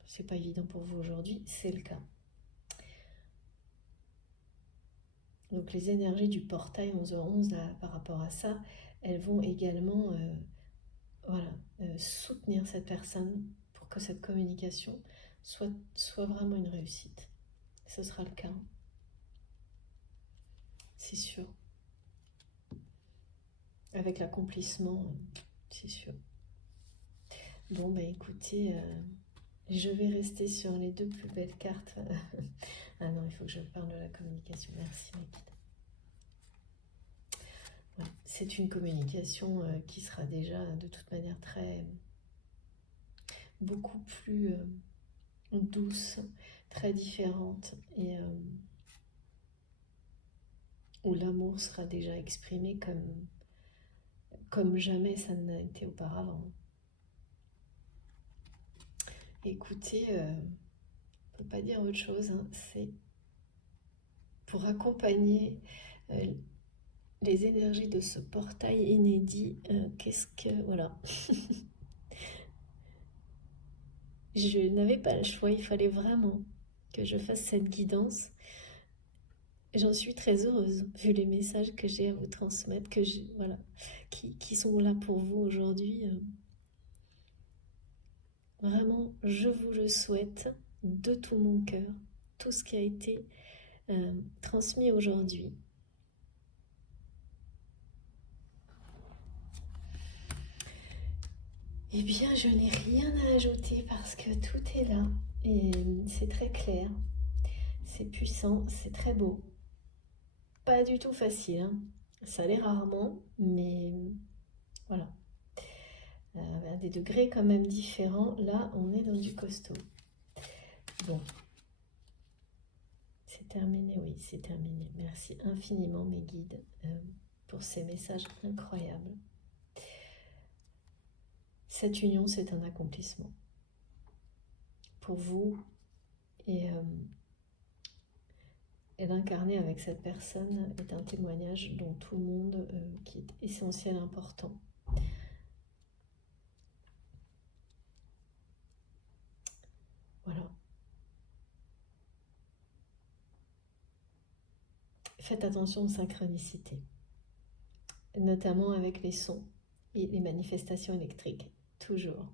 c'est pas évident pour vous aujourd'hui, c'est le cas. Donc les énergies du portail 11h11, là, par rapport à ça, elles vont également soutenir cette personne pour que cette communication soit vraiment une réussite. Ce sera le cas. C'est sûr. Avec l'accomplissement, c'est sûr. Bon, bah écoutez, je vais rester sur les deux plus belles cartes. Ah non, il faut que je parle de la communication. Merci, Meki. Ouais, c'est une communication qui sera déjà de toute manière beaucoup plus douce, très différente et où l'amour sera déjà exprimé comme jamais ça n'a été auparavant. Écoutez, on ne peut pas dire autre chose, hein, c'est pour accompagner les énergies de ce portail inédit. Voilà. Je n'avais pas le choix, il fallait vraiment que je fasse cette guidance. J'en suis très heureuse, vu les messages que j'ai à vous transmettre, voilà, qui sont là pour vous aujourd'hui. Vraiment, je vous le souhaite de tout mon cœur, tout ce qui a été transmis aujourd'hui. Eh bien, je n'ai rien à ajouter parce que tout est là et c'est très clair, c'est puissant, c'est très beau. Pas du tout facile, hein. Ça l'est rarement, mais voilà. À des degrés quand même différents, là on est dans du costaud. Bon, c'est terminé, oui, c'est terminé. Merci infiniment mes guides pour ces messages incroyables. Cette union, c'est un accomplissement pour vous et l'incarner avec cette personne est un témoignage dont tout le monde qui est essentiel, important. Voilà. Faites attention aux synchronicités, notamment avec les sons et les manifestations électriques, toujours.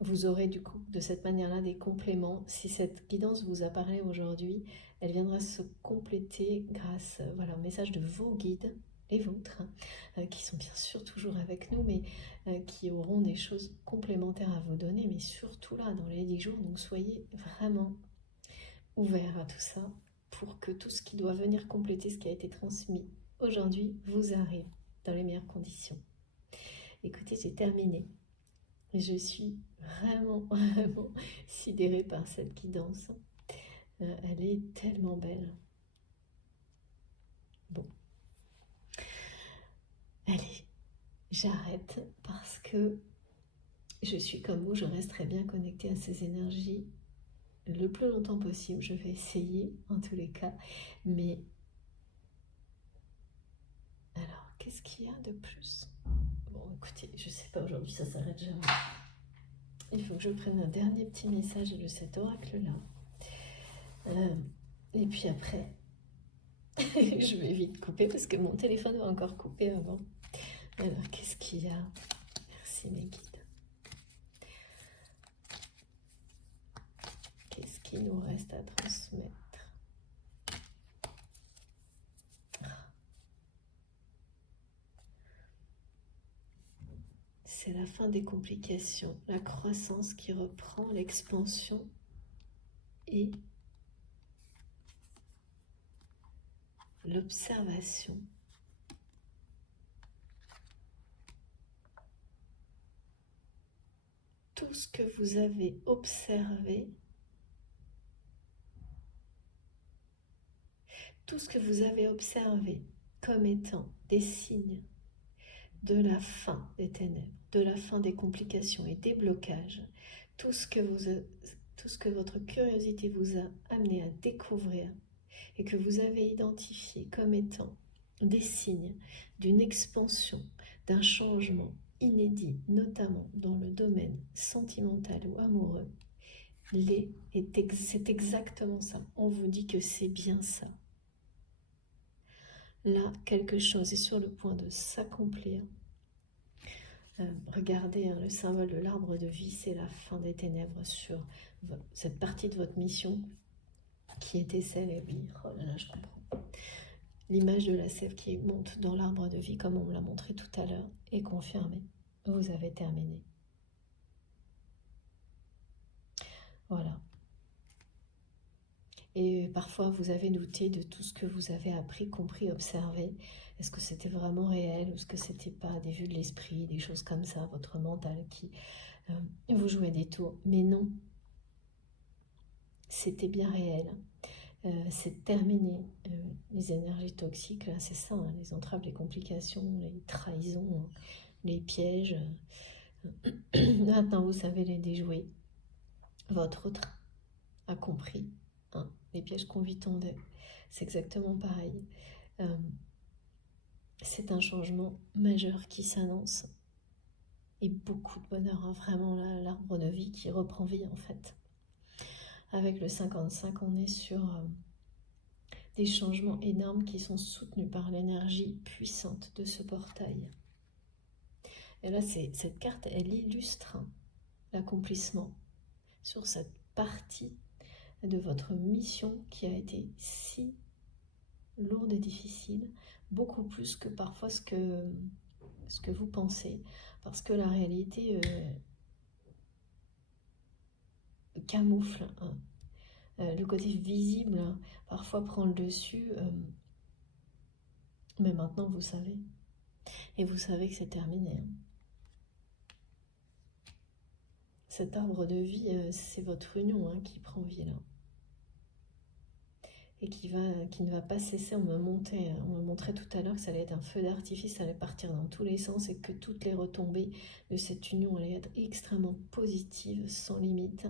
Vous aurez du coup de cette manière-là des compléments. Si cette guidance vous apparaît aujourd'hui, elle viendra se compléter grâce au message de vos guides, les vôtres, qui sont bien sûr toujours avec nous, mais qui auront des choses complémentaires à vous donner, mais surtout là, dans les 10 jours. Donc soyez vraiment ouverts à tout ça pour que tout ce qui doit venir compléter ce qui a été transmis aujourd'hui vous arrive dans les meilleures conditions. Écoutez, j'ai terminé. Je suis vraiment, vraiment sidérée par cette guidance. Elle est tellement belle. Bon. Allez, j'arrête parce que je suis comme vous, je resterai bien connectée à ces énergies le plus longtemps possible. Je vais essayer en tous les cas. Mais alors, qu'est-ce qu'il y a de plus? Bon, écoutez, je sais pas, aujourd'hui ça s'arrête jamais. Il faut que je prenne un dernier petit message de cet oracle-là. Et puis après, je vais vite couper parce que mon téléphone va encore couper avant. Alors, qu'est-ce qu'il y a? Merci mes guides. Qu'est-ce qu'il nous reste à transmettre? C'est la fin des complications, la croissance qui reprend, l'expansion et l'observation. Tout ce que vous avez observé, tout ce que vous avez observé comme étant des signes de la fin des ténèbres, de la fin des complications et des blocages, tout ce que votre curiosité vous a amené à découvrir et que vous avez identifié comme étant des signes d'une expansion, d'un changement inédit, notamment dans le domaine sentimental ou amoureux, c'est exactement ça. On vous dit que c'est bien ça. Là, quelque chose est sur le point de s'accomplir. Regardez le symbole de l'arbre de vie, c'est la fin des ténèbres sur cette partie de votre mission qui était celle, et oui, oh là là, je comprends. L'image de la sève qui monte dans l'arbre de vie, comme on me l'a montré tout à l'heure, est confirmée. Vous avez terminé. Voilà. Et parfois, vous avez douté de tout ce que vous avez appris, compris, observé. Est-ce que c'était vraiment réel ou est-ce que c'était pas des vues de l'esprit, des choses comme ça, votre mental qui vous jouait des tours? Mais non, c'était bien réel. C'est terminé. Les énergies toxiques, là, c'est ça, hein, les entraves, les complications, les trahisons, les pièges. Maintenant, vous savez les déjouer. Votre a compris. Hein. Les pièges qu'on vit tendus, c'est exactement pareil. C'est un changement majeur qui s'annonce. Et beaucoup de bonheur, hein. Vraiment l'arbre de vie qui reprend vie en fait. Avec le 55, on est sur des changements énormes qui sont soutenus par l'énergie puissante de ce portail. Et là, cette carte, elle illustre l'accomplissement sur cette partie de votre mission qui a été si lourde et difficile, beaucoup plus que parfois ce que vous pensez, parce que la réalité camoufle le côté visible, parfois prend le dessus, mais maintenant vous savez, et vous savez que c'est terminé. Cet arbre de vie, c'est votre union qui prend vie là. Et qui ne va pas cesser. On me montrait tout à l'heure que ça allait être un feu d'artifice, ça allait partir dans tous les sens et que toutes les retombées de cette union allaient être extrêmement positives, sans limite.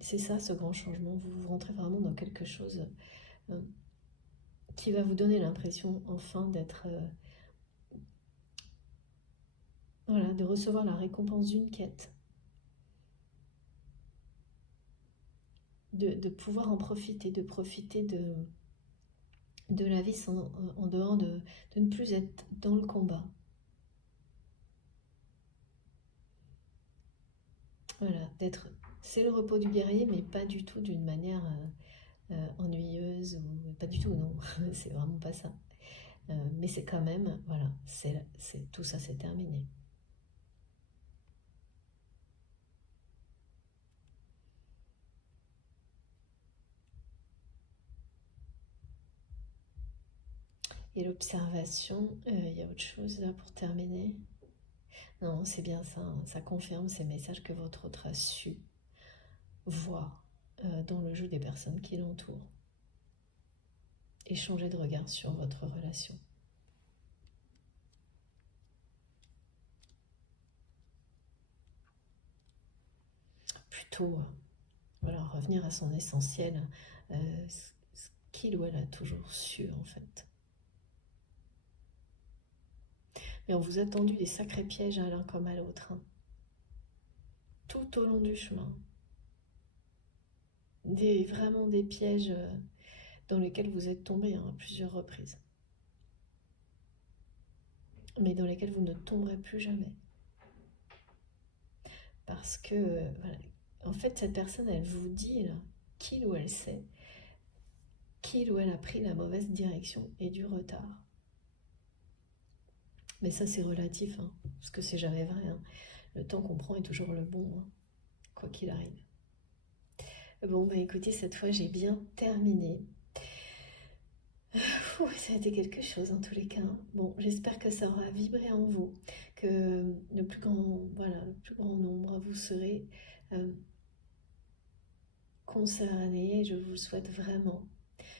C'est ça ce grand changement. Vous rentrez vraiment dans quelque chose qui va vous donner l'impression enfin d'être... voilà, de recevoir la récompense d'une quête. De pouvoir en profiter, de profiter de la vie en dehors de ne plus être dans le combat. Voilà, c'est le repos du guerrier, mais pas du tout d'une manière ennuyeuse, ou pas du tout, non, c'est vraiment pas ça. Mais c'est quand même, voilà, tout ça c'est terminé. Et l'observation, il y a autre chose là pour terminer. Non, c'est bien ça, hein, ça confirme ces messages que votre autre a su voir dans le jeu des personnes qui l'entourent. Et changer de regard sur votre relation. Plutôt, voilà, revenir à son essentiel, ce qu'il ou elle a toujours su en fait. Mais on vous a tendu des sacrés pièges à l'un comme à l'autre. Hein. Tout au long du chemin. Vraiment des pièges dans lesquels vous êtes tombés à plusieurs reprises. Mais dans lesquels vous ne tomberez plus jamais. Parce que, voilà, en fait, cette personne, elle vous dit, là, qu'il ou elle sait, qu'il ou elle a pris la mauvaise direction et du retard. Mais ça, c'est relatif, hein, parce que c'est jamais vrai. Hein. Le temps qu'on prend est toujours le bon, hein, quoi qu'il arrive. Bon, bah écoutez, cette fois, j'ai bien terminé. Ça a été quelque chose en tous les cas. Bon, j'espère que ça aura vibré en vous, que le plus grand nombre vous serez concernés. Je vous souhaite vraiment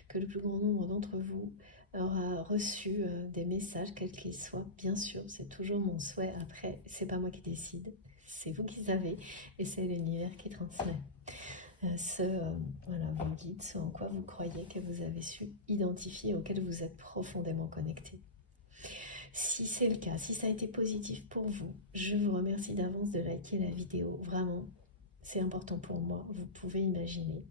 que le plus grand nombre d'entre vous aura reçu des messages, quels qu'ils soient. Bien sûr, c'est toujours mon souhait. Après, c'est pas moi qui décide, c'est vous qui savez, et c'est l'univers qui transmet. Vos guides, ce en quoi vous croyez que vous avez su identifier, auquel vous êtes profondément connecté. Si c'est le cas, si ça a été positif pour vous, je vous remercie d'avance de liker la vidéo. Vraiment, c'est important pour moi, vous pouvez imaginer.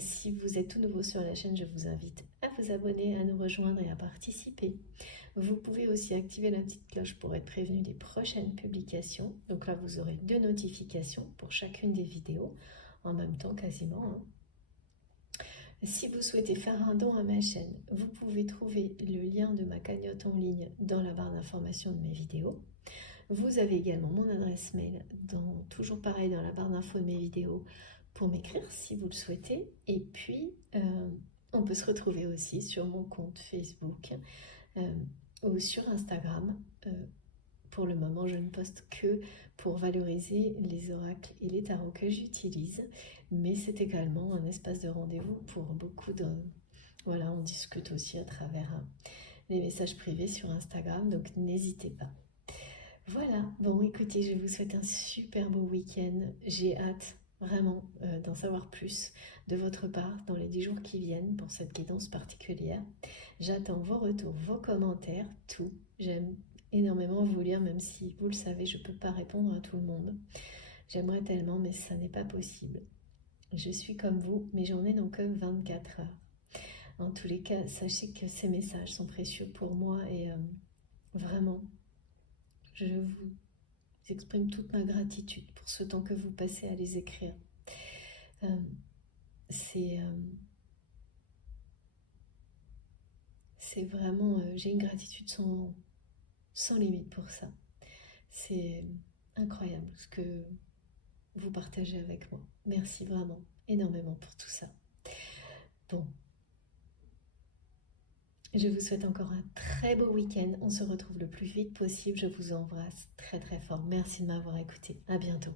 Si vous êtes tout nouveau sur la chaîne, je vous invite à vous abonner, à nous rejoindre et à participer. Vous pouvez aussi activer la petite cloche pour être prévenu des prochaines publications. Donc là, vous aurez 2 notifications pour chacune des vidéos, en même temps quasiment. Hein. Si vous souhaitez faire un don à ma chaîne, vous pouvez trouver le lien de ma cagnotte en ligne dans la barre d'information de mes vidéos. Vous avez également mon adresse mail, toujours pareil dans la barre d'infos de mes vidéos, pour m'écrire si vous le souhaitez. Et puis, on peut se retrouver aussi sur mon compte Facebook ou sur Instagram. Pour le moment, je ne poste que pour valoriser les oracles et les tarots que j'utilise, mais c'est également un espace de rendez-vous pour beaucoup de... Voilà, on discute aussi à travers les messages privés sur Instagram, donc n'hésitez pas. Voilà, bon écoutez, je vous souhaite un super beau week-end. J'ai hâte vraiment d'en savoir plus de votre part dans les 10 jours qui viennent pour cette guidance particulière. J'attends vos retours, vos commentaires, tout. J'aime énormément vous lire, même si vous le savez, je ne peux pas répondre à tout le monde. J'aimerais tellement, mais ça n'est pas possible. Je suis comme vous, mes journées n'ont que 24 heures. En tous les cas, sachez que ces messages sont précieux pour moi et vraiment, je vous exprime toute ma gratitude pour ce temps que vous passez à les écrire. C'est vraiment, j'ai une gratitude sans limite pour ça. C'est incroyable ce que vous partagez avec moi. Merci vraiment énormément pour tout ça. Bon, je vous souhaite encore un très beau week-end. On se retrouve le plus vite possible. Je vous embrasse très très fort. Merci de m'avoir écouté. À bientôt.